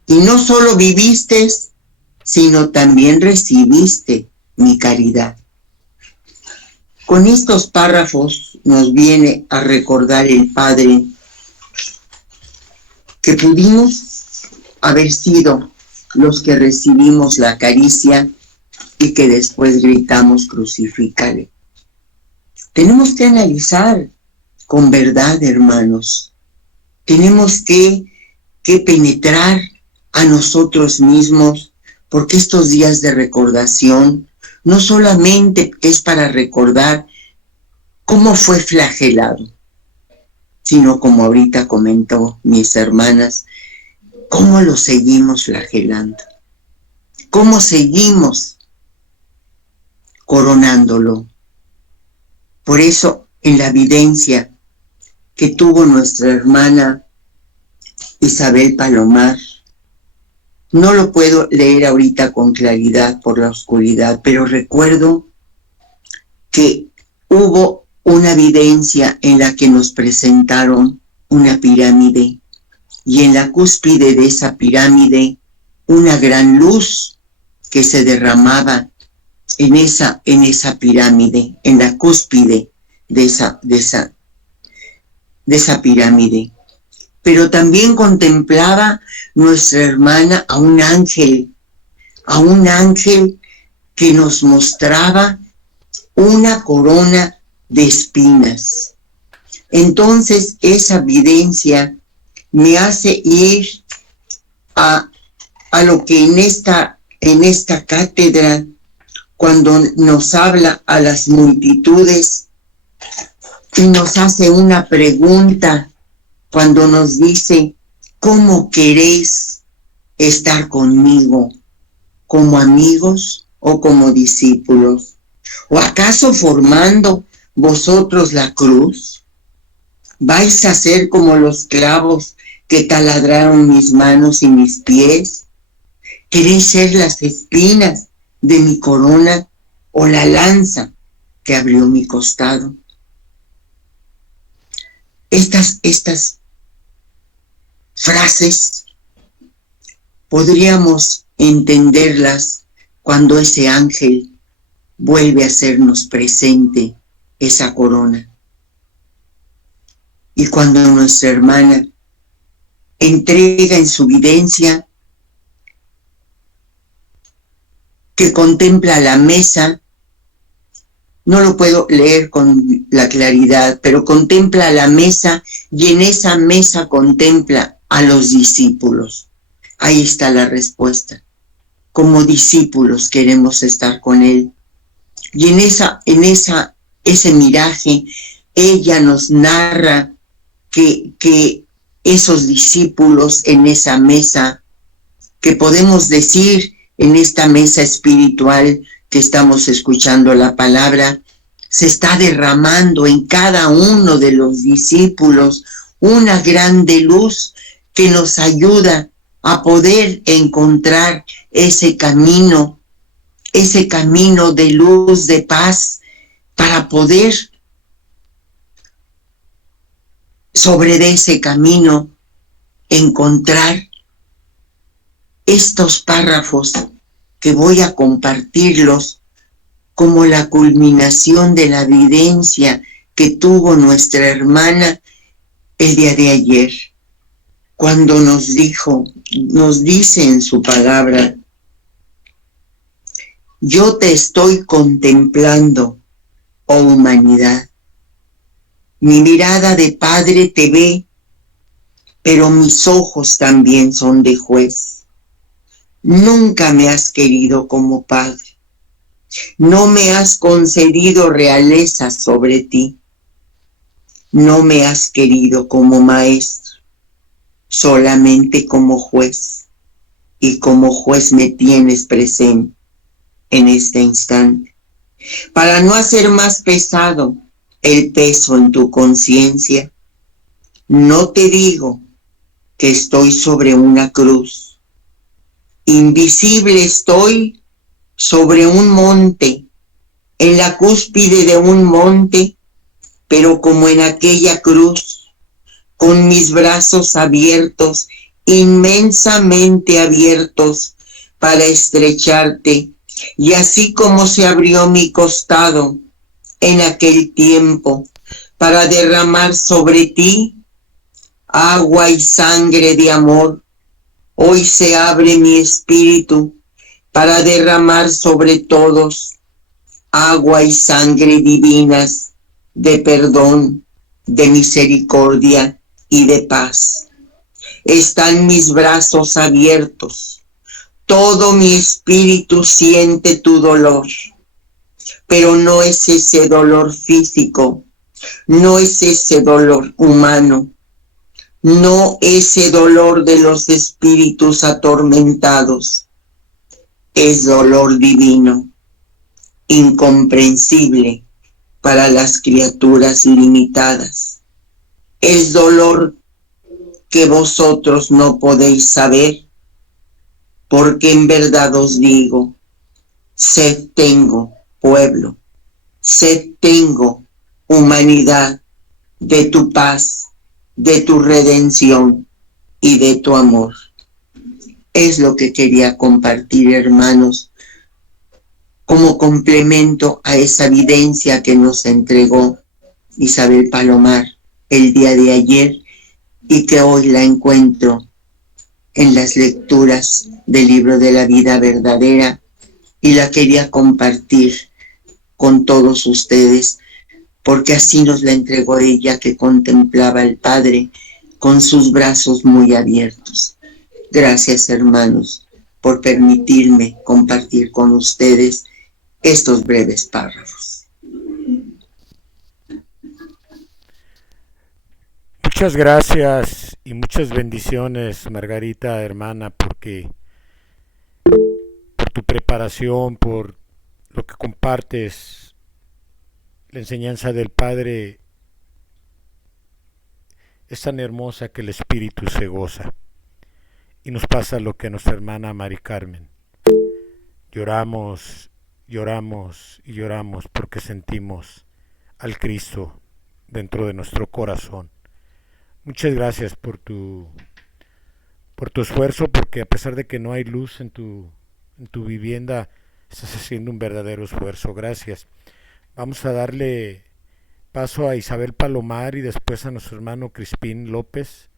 y no solo vivisteis, sino también recibiste mi caridad. Con estos párrafos nos viene a recordar el Padre que pudimos haber sido los que recibimos la caricia y que después gritamos: crucifícale. Tenemos que analizar con verdad, hermanos. Tenemos que penetrar a nosotros mismos, porque estos días de recordación no solamente es para recordar cómo fue flagelado, sino, como ahorita comentó mis hermanas, cómo lo seguimos flagelando, cómo seguimos coronándolo. Por eso, en la videncia que tuvo nuestra hermana Isabel Palomar, no lo puedo leer ahorita con claridad por la oscuridad, pero recuerdo que hubo una videncia en la que nos presentaron una pirámide, y en la cúspide de esa pirámide una gran luz que se derramaba en esa pirámide, en la cúspide de esa pirámide. Pero también contemplaba nuestra hermana a un ángel que nos mostraba una corona de espinas. Entonces esa videncia me hace ir a lo que en esta cátedra, cuando nos habla a las multitudes y nos hace una pregunta, cuando nos dice: ¿cómo queréis estar conmigo? ¿Como amigos o como discípulos? ¿O acaso formando vosotros la cruz? ¿Vais a ser como los clavos que taladraron mis manos y mis pies? ¿Queréis ser las espinas de mi corona o la lanza que abrió mi costado? Estas frases podríamos entenderlas cuando ese ángel vuelve a hacernos presente esa corona. Y cuando nuestra hermana entrega en su videncia que contempla la mesa, no lo puedo leer con la claridad, pero contempla la mesa y en esa mesa contempla a los discípulos. Ahí está la respuesta. Como discípulos queremos estar con Él. Y en ese miraje, ella nos narra que esos discípulos en esa mesa, que podemos decir en esta mesa espiritual que estamos escuchando la palabra, se está derramando en cada uno de los discípulos una grande luz que nos ayuda a poder encontrar ese camino de luz, de paz, para poder sobre ese camino encontrar estos párrafos que voy a compartirlos como la culminación de la evidencia que tuvo nuestra hermana el día de ayer, cuando nos dice en su palabra: yo te estoy contemplando, oh humanidad. Mi mirada de padre te ve, pero mis ojos también son de juez. Nunca me has querido como padre. No me has concedido realeza sobre ti. No me has querido como maestro, solamente como juez. Y como juez me tienes presente en este instante, para no hacer más pesado el peso en tu conciencia. No te digo que estoy sobre una cruz. Invisible estoy sobre un monte, en la cúspide de un monte, pero como en aquella cruz, con mis brazos abiertos, inmensamente abiertos, para estrecharte, y así como se abrió mi costado en aquel tiempo, para derramar sobre ti agua y sangre de amor, hoy se abre mi espíritu para derramar sobre todos agua y sangre divinas de perdón, de misericordia y de paz. Están mis brazos abiertos. Todo mi espíritu siente tu dolor, pero no es ese dolor físico, no es ese dolor humano, no ese dolor de los espíritus atormentados. Es dolor divino, incomprensible para las criaturas limitadas. Es dolor que vosotros no podéis saber, porque en verdad os digo, sed tengo, pueblo, sed tengo, humanidad, de tu paz, de tu redención y de tu amor. Es lo que quería compartir, hermanos, como complemento a esa evidencia que nos entregó Isabel Palomar el día de ayer y que hoy la encuentro en las lecturas del libro de la vida verdadera, y la quería compartir con todos ustedes, porque así nos la entregó ella, que contemplaba al Padre con sus brazos muy abiertos. Gracias, hermanos, por permitirme compartir con ustedes estos breves párrafos. Muchas gracias y muchas bendiciones, Margarita, hermana, por tu preparación, por lo que compartes. La enseñanza del Padre es tan hermosa que el espíritu se goza. Y nos pasa lo que a nuestra hermana Mari Carmen. Lloramos, lloramos y lloramos porque sentimos al Cristo dentro de nuestro corazón. Muchas gracias por tu esfuerzo, porque a pesar de que no hay luz en tu vivienda, estás haciendo un verdadero esfuerzo. Gracias. Vamos a darle paso a Isabel Palomar y después a nuestro hermano Crispín López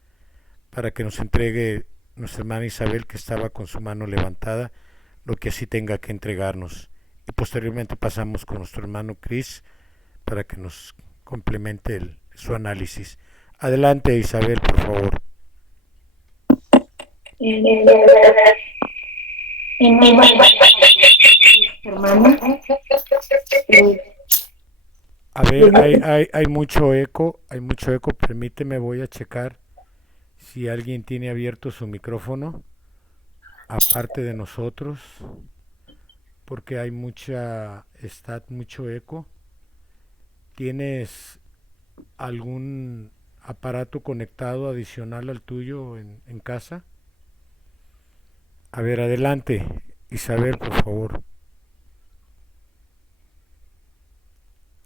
para que nos entregue nuestra hermana Isabel, que estaba con su mano levantada, lo que así tenga que entregarnos. Y posteriormente pasamos con nuestro hermano Cris para que nos complemente su análisis. Adelante, Isabel, por favor. A ver, hay mucho eco, permíteme, voy a checar si alguien tiene abierto su micrófono, aparte de nosotros, porque hay mucho eco. ¿Tienes algún aparato conectado adicional al tuyo en casa? A ver, adelante, Isabel, por favor.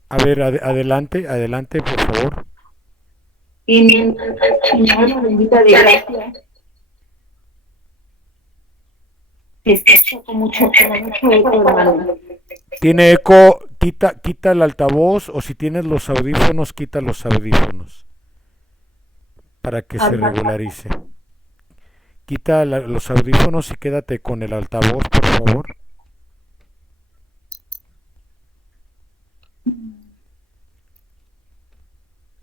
A ver, adelante, por favor. En la bendita de gracia. Te escucho con mucho eco, hermano. Tiene eco, quita el altavoz, o si tienes los audífonos, quita los audífonos para que se regularice. Quita los audífonos y quédate con el altavoz, por favor.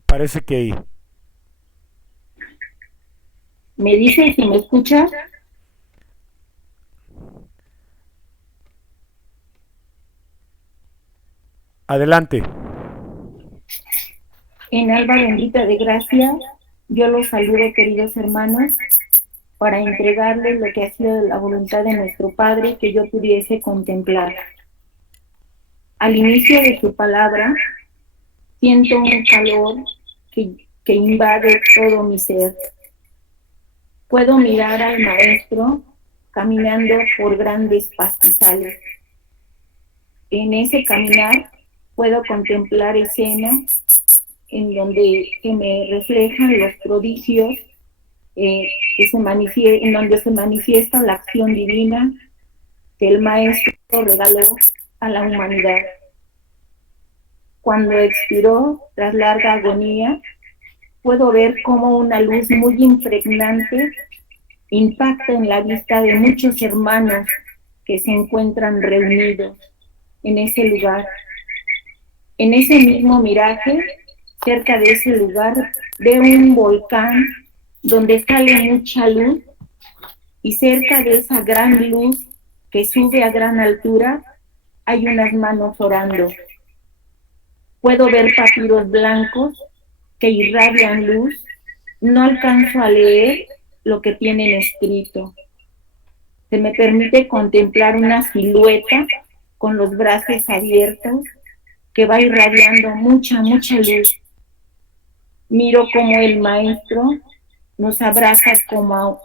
Parece que ahí. ¿Me dices si me escuchas? Adelante. En alba bendita de gracia, yo los saludo, queridos hermanos, para entregarles lo que ha sido la voluntad de nuestro Padre que yo pudiese contemplar. Al inicio de su palabra, siento un calor que invade todo mi ser. Puedo mirar al Maestro caminando por grandes pastizales. En ese caminar puedo contemplar escenas en donde que me reflejan los prodigios en donde se manifiesta la acción divina que el Maestro regaló a la humanidad. Cuando expiró tras larga agonía, puedo ver cómo una luz muy impregnante impacta en la vista de muchos hermanos que se encuentran reunidos en ese lugar. En ese mismo miraje, cerca de ese lugar, veo un volcán donde sale mucha luz, y cerca de esa gran luz que sube a gran altura, hay unas manos orando. Puedo ver papiros blancos que irradian luz. No alcanzo a leer lo que tienen escrito. Se me permite contemplar una silueta con los brazos abiertos que va irradiando mucha luz. Miro como el Maestro nos abraza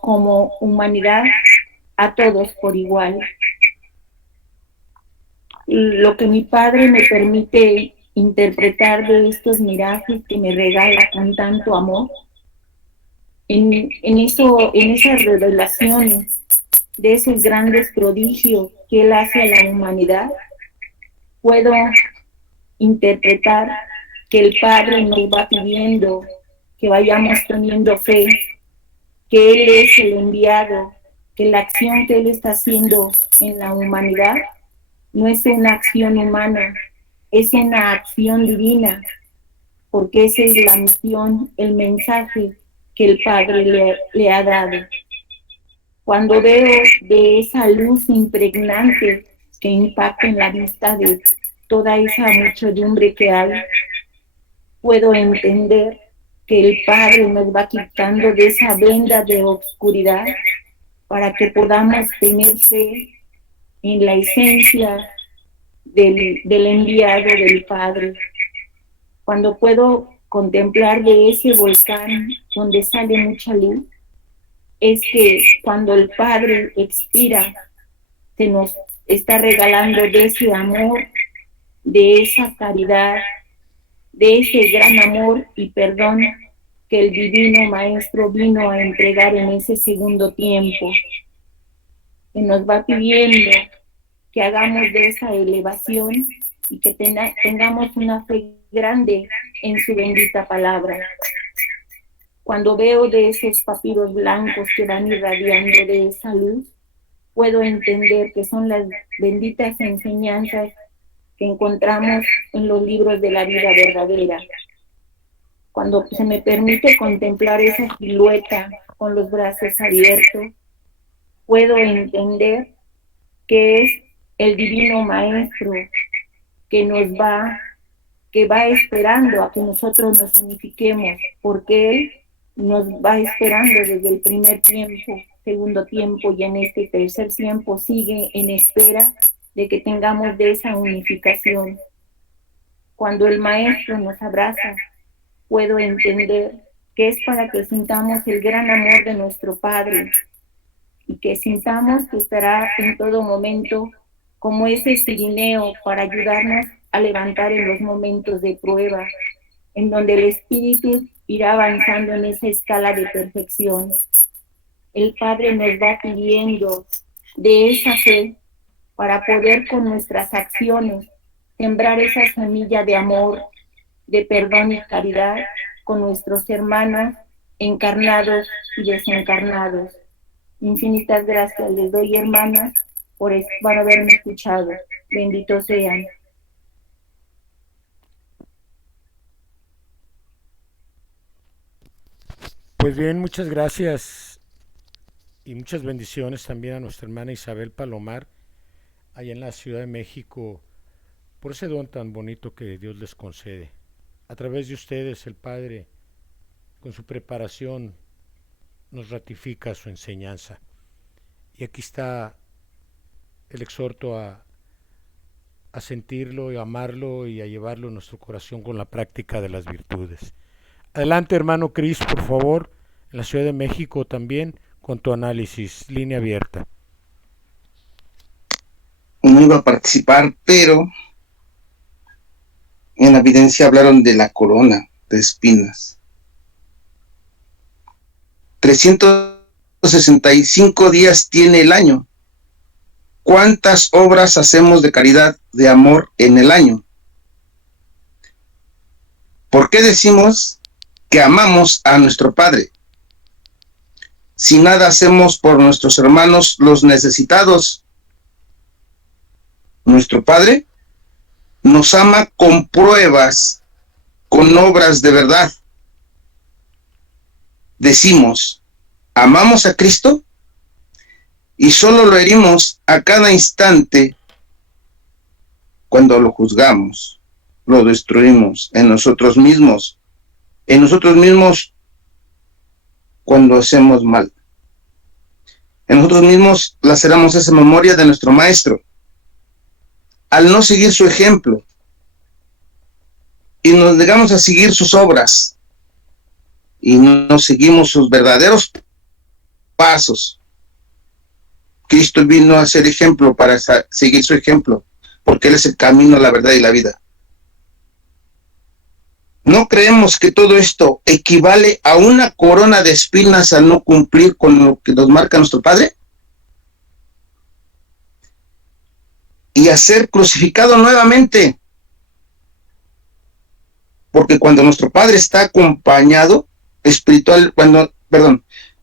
como humanidad a todos por igual. Lo que mi Padre me permite interpretar de estos mirajes que me regala con tanto amor, en esas revelaciones de esos grandes prodigios que Él hace a la humanidad, puedo interpretar que el Padre nos va pidiendo que vayamos teniendo fe, que Él es el enviado, que la acción que Él está haciendo en la humanidad no es una acción humana, es una acción divina, porque esa es la misión, el mensaje que el Padre le ha dado. Cuando veo de esa luz impregnante que impacta en la vista de toda esa muchedumbre que hay, puedo entender que el Padre nos va quitando de esa venda de oscuridad para que podamos tener fe en la esencia del enviado del Padre. Cuando puedo contemplar de ese volcán donde sale mucha luz es que cuando el Padre expira, se nos está regalando de ese amor, de esa caridad, de ese gran amor y perdón que el Divino Maestro vino a entregar en ese segundo tiempo, que nos va pidiendo que hagamos de esa elevación y que tengamos una fe grande en su bendita palabra. Cuando veo de esos papiros blancos que van irradiando de esa luz, puedo entender que son las benditas enseñanzas que encontramos en los libros de la vida verdadera. Cuando se me permite contemplar esa silueta con los brazos abiertos, puedo entender que es el Divino Maestro que va esperando a que nosotros nos unifiquemos, porque Él nos va esperando desde el primer tiempo, segundo tiempo y en este tercer tiempo sigue en espera de que tengamos de esa unificación. Cuando el Maestro nos abraza, puedo entender que es para que sintamos el gran amor de nuestro Padre y que sintamos que estará en todo momento como ese cirineo para ayudarnos a levantar en los momentos de prueba, en donde el Espíritu irá avanzando en esa escala de perfección. El Padre nos va pidiendo de esa fe para poder con nuestras acciones sembrar esa semilla de amor, de perdón y caridad con nuestros hermanos encarnados y desencarnados. Infinitas gracias les doy, hermanas, por haberme escuchado. Benditos sean. Pues bien, muchas gracias y muchas bendiciones también a nuestra hermana Isabel Palomar, allá en la Ciudad de México, por ese don tan bonito que Dios les concede. A través de ustedes, el Padre, con su preparación, nos ratifica su enseñanza. Y aquí está el exhorto a sentirlo y a amarlo y a llevarlo en nuestro corazón con la práctica de las virtudes. Adelante, hermano Cris, por favor, en la Ciudad de México también, con tu análisis, línea abierta. No iba a participar, pero en la evidencia hablaron de la corona de espinas. 365 días tiene el año. ¿Cuántas obras hacemos de caridad, de amor en el año? ¿Por qué decimos que amamos a nuestro Padre si nada hacemos por nuestros hermanos los necesitados? Nuestro Padre nos ama con pruebas, con obras de verdad. Decimos, ¿amamos a Cristo? Y solo lo herimos a cada instante cuando lo juzgamos, lo destruimos en nosotros mismos cuando hacemos mal. En nosotros mismos laceramos esa memoria de nuestro Maestro al no seguir su ejemplo y nos negamos a seguir sus obras y no seguimos sus verdaderos pasos. Cristo vino a ser ejemplo para seguir su ejemplo, porque Él es el camino, la verdad y la vida. ¿No creemos que todo esto equivale a una corona de espinas al no cumplir con lo que nos marca nuestro Padre? Y a ser crucificado nuevamente. Porque cuando nuestro Padre está acompañado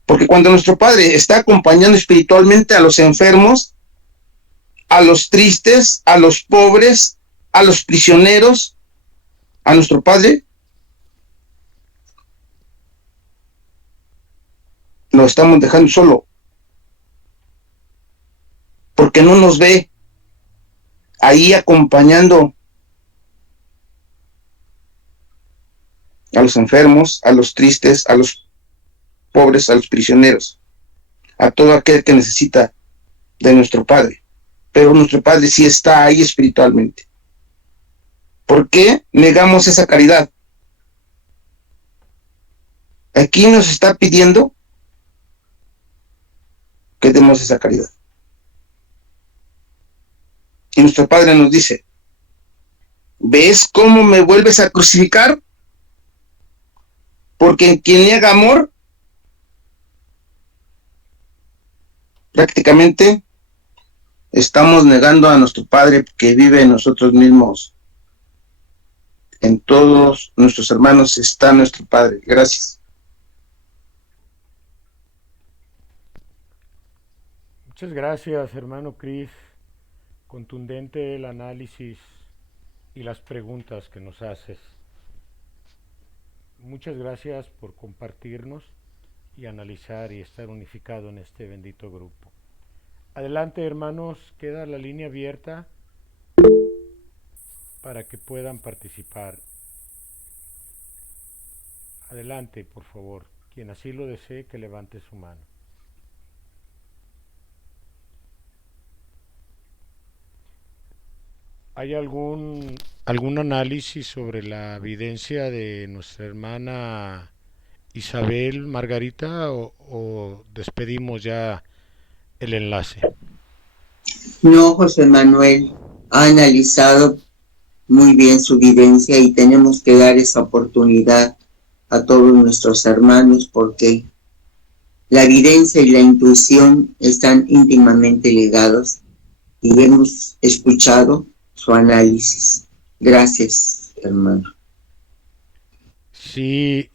porque cuando nuestro Padre está acompañando espiritualmente a los enfermos, a los tristes, a los pobres, a los prisioneros, a nuestro Padre, lo estamos dejando solo, porque no nos ve ahí acompañando a los enfermos, a los tristes, a los pobres, a los prisioneros, a todo aquel que necesita de nuestro Padre. Pero nuestro Padre sí está ahí espiritualmente. ¿Por qué negamos esa caridad? Aquí nos está pidiendo que demos esa caridad. Y nuestro Padre nos dice, ¿ves cómo me vuelves a crucificar? Porque en quien niega amor, prácticamente estamos negando a nuestro Padre que vive en nosotros mismos. En todos nuestros hermanos está nuestro Padre. Gracias. Muchas gracias, hermano Cris. Contundente el análisis y las preguntas que nos haces. Muchas gracias por compartirnos y analizar y estar unificado en este bendito grupo. Adelante, hermanos, queda la línea abierta para que puedan participar. Adelante, por favor. Quien así lo desee, que levante su mano. ¿Hay algún análisis sobre la evidencia de nuestra hermana Isabel Margarita o despedimos ya el enlace? No, José Manuel ha analizado muy bien su vivencia y tenemos que dar esa oportunidad a todos nuestros hermanos porque la evidencia y la intuición están íntimamente ligados y hemos escuchado su análisis. Gracias, hermano. Sí,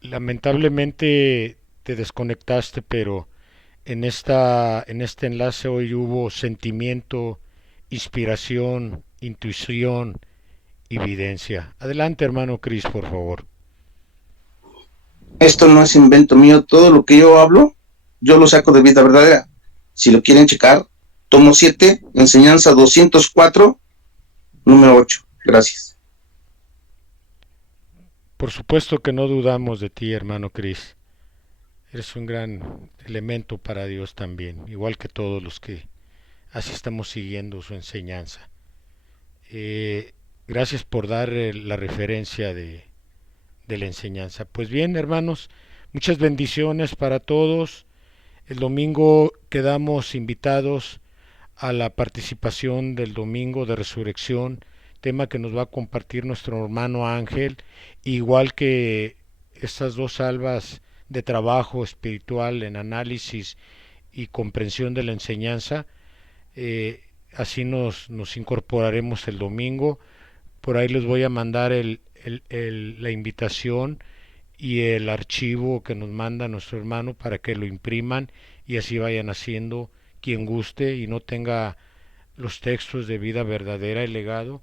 lamentablemente te desconectaste, pero en este enlace hoy hubo sentimiento, inspiración, intuición, evidencia. Adelante, hermano Cris, por favor. Esto no es invento mío. Todo lo que yo hablo, yo lo saco de vida verdadera. Si lo quieren checar, tomo 7, enseñanza 204, número 8. Gracias. Por supuesto que no dudamos de ti, hermano Cris. Eres un gran elemento para Dios también, igual que todos los que así estamos siguiendo su enseñanza. Gracias por dar la referencia de la enseñanza. Pues bien, hermanos, muchas bendiciones para todos. El domingo quedamos invitados a la participación del domingo de resurrección, tema que nos va a compartir nuestro hermano Ángel, igual que estas dos albas de trabajo espiritual en análisis y comprensión de la enseñanza. Así nos incorporaremos el domingo. Por ahí les voy a mandar la invitación y el archivo que nos manda nuestro hermano para que lo impriman y así vayan haciendo quien guste y no tenga los textos de vida verdadera y legado,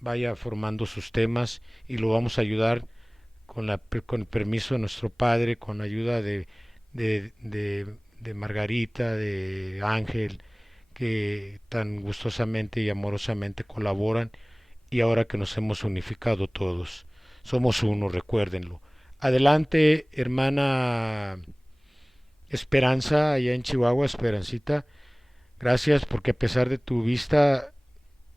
vaya formando sus temas y lo vamos a ayudar con el permiso de nuestro Padre, con la ayuda de Margarita, de Ángel, que tan gustosamente y amorosamente colaboran, y ahora que nos hemos unificado todos, somos uno, recuérdenlo. Adelante, hermana Esperanza, allá en Chihuahua, Esperancita, gracias porque a pesar de tu vista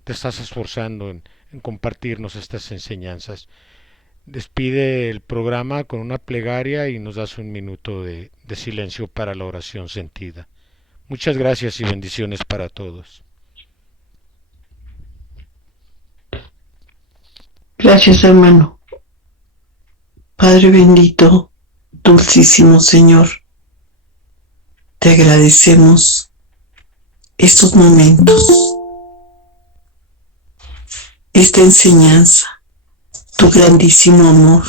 te estás esforzando en compartirnos estas enseñanzas. Despide el programa con una plegaria y nos das un minuto de silencio para la oración sentida. Muchas gracias y bendiciones para todos. Gracias, hermano. Padre bendito, dulcísimo Señor, te agradecemos estos momentos, esta enseñanza, tu grandísimo amor,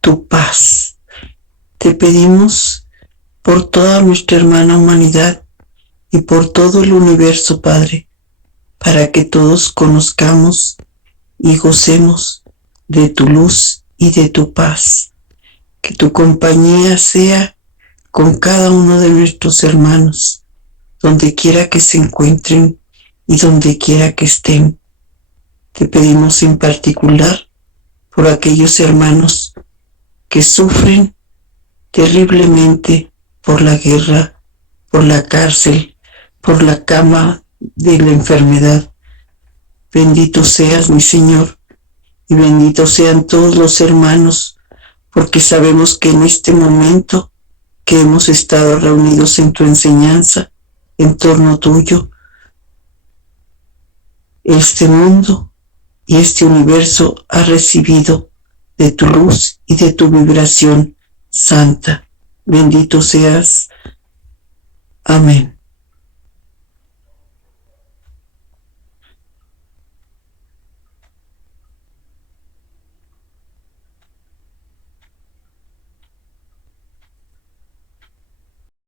tu paz. Te pedimos por toda nuestra hermana humanidad y por todo el universo, Padre, para que todos conozcamos y gocemos de tu luz y de tu paz. Que tu compañía sea con cada uno de nuestros hermanos, donde quiera que se encuentren y donde quiera que estén. Te pedimos en particular por aquellos hermanos que sufren terriblemente por la guerra, por la cárcel, por la cama de la enfermedad. Bendito seas, mi Señor, y benditos sean todos los hermanos porque sabemos que en este momento que hemos estado reunidos en tu enseñanza, en torno tuyo, este mundo y este universo ha recibido de tu luz y de tu vibración santa. Bendito seas. Amén.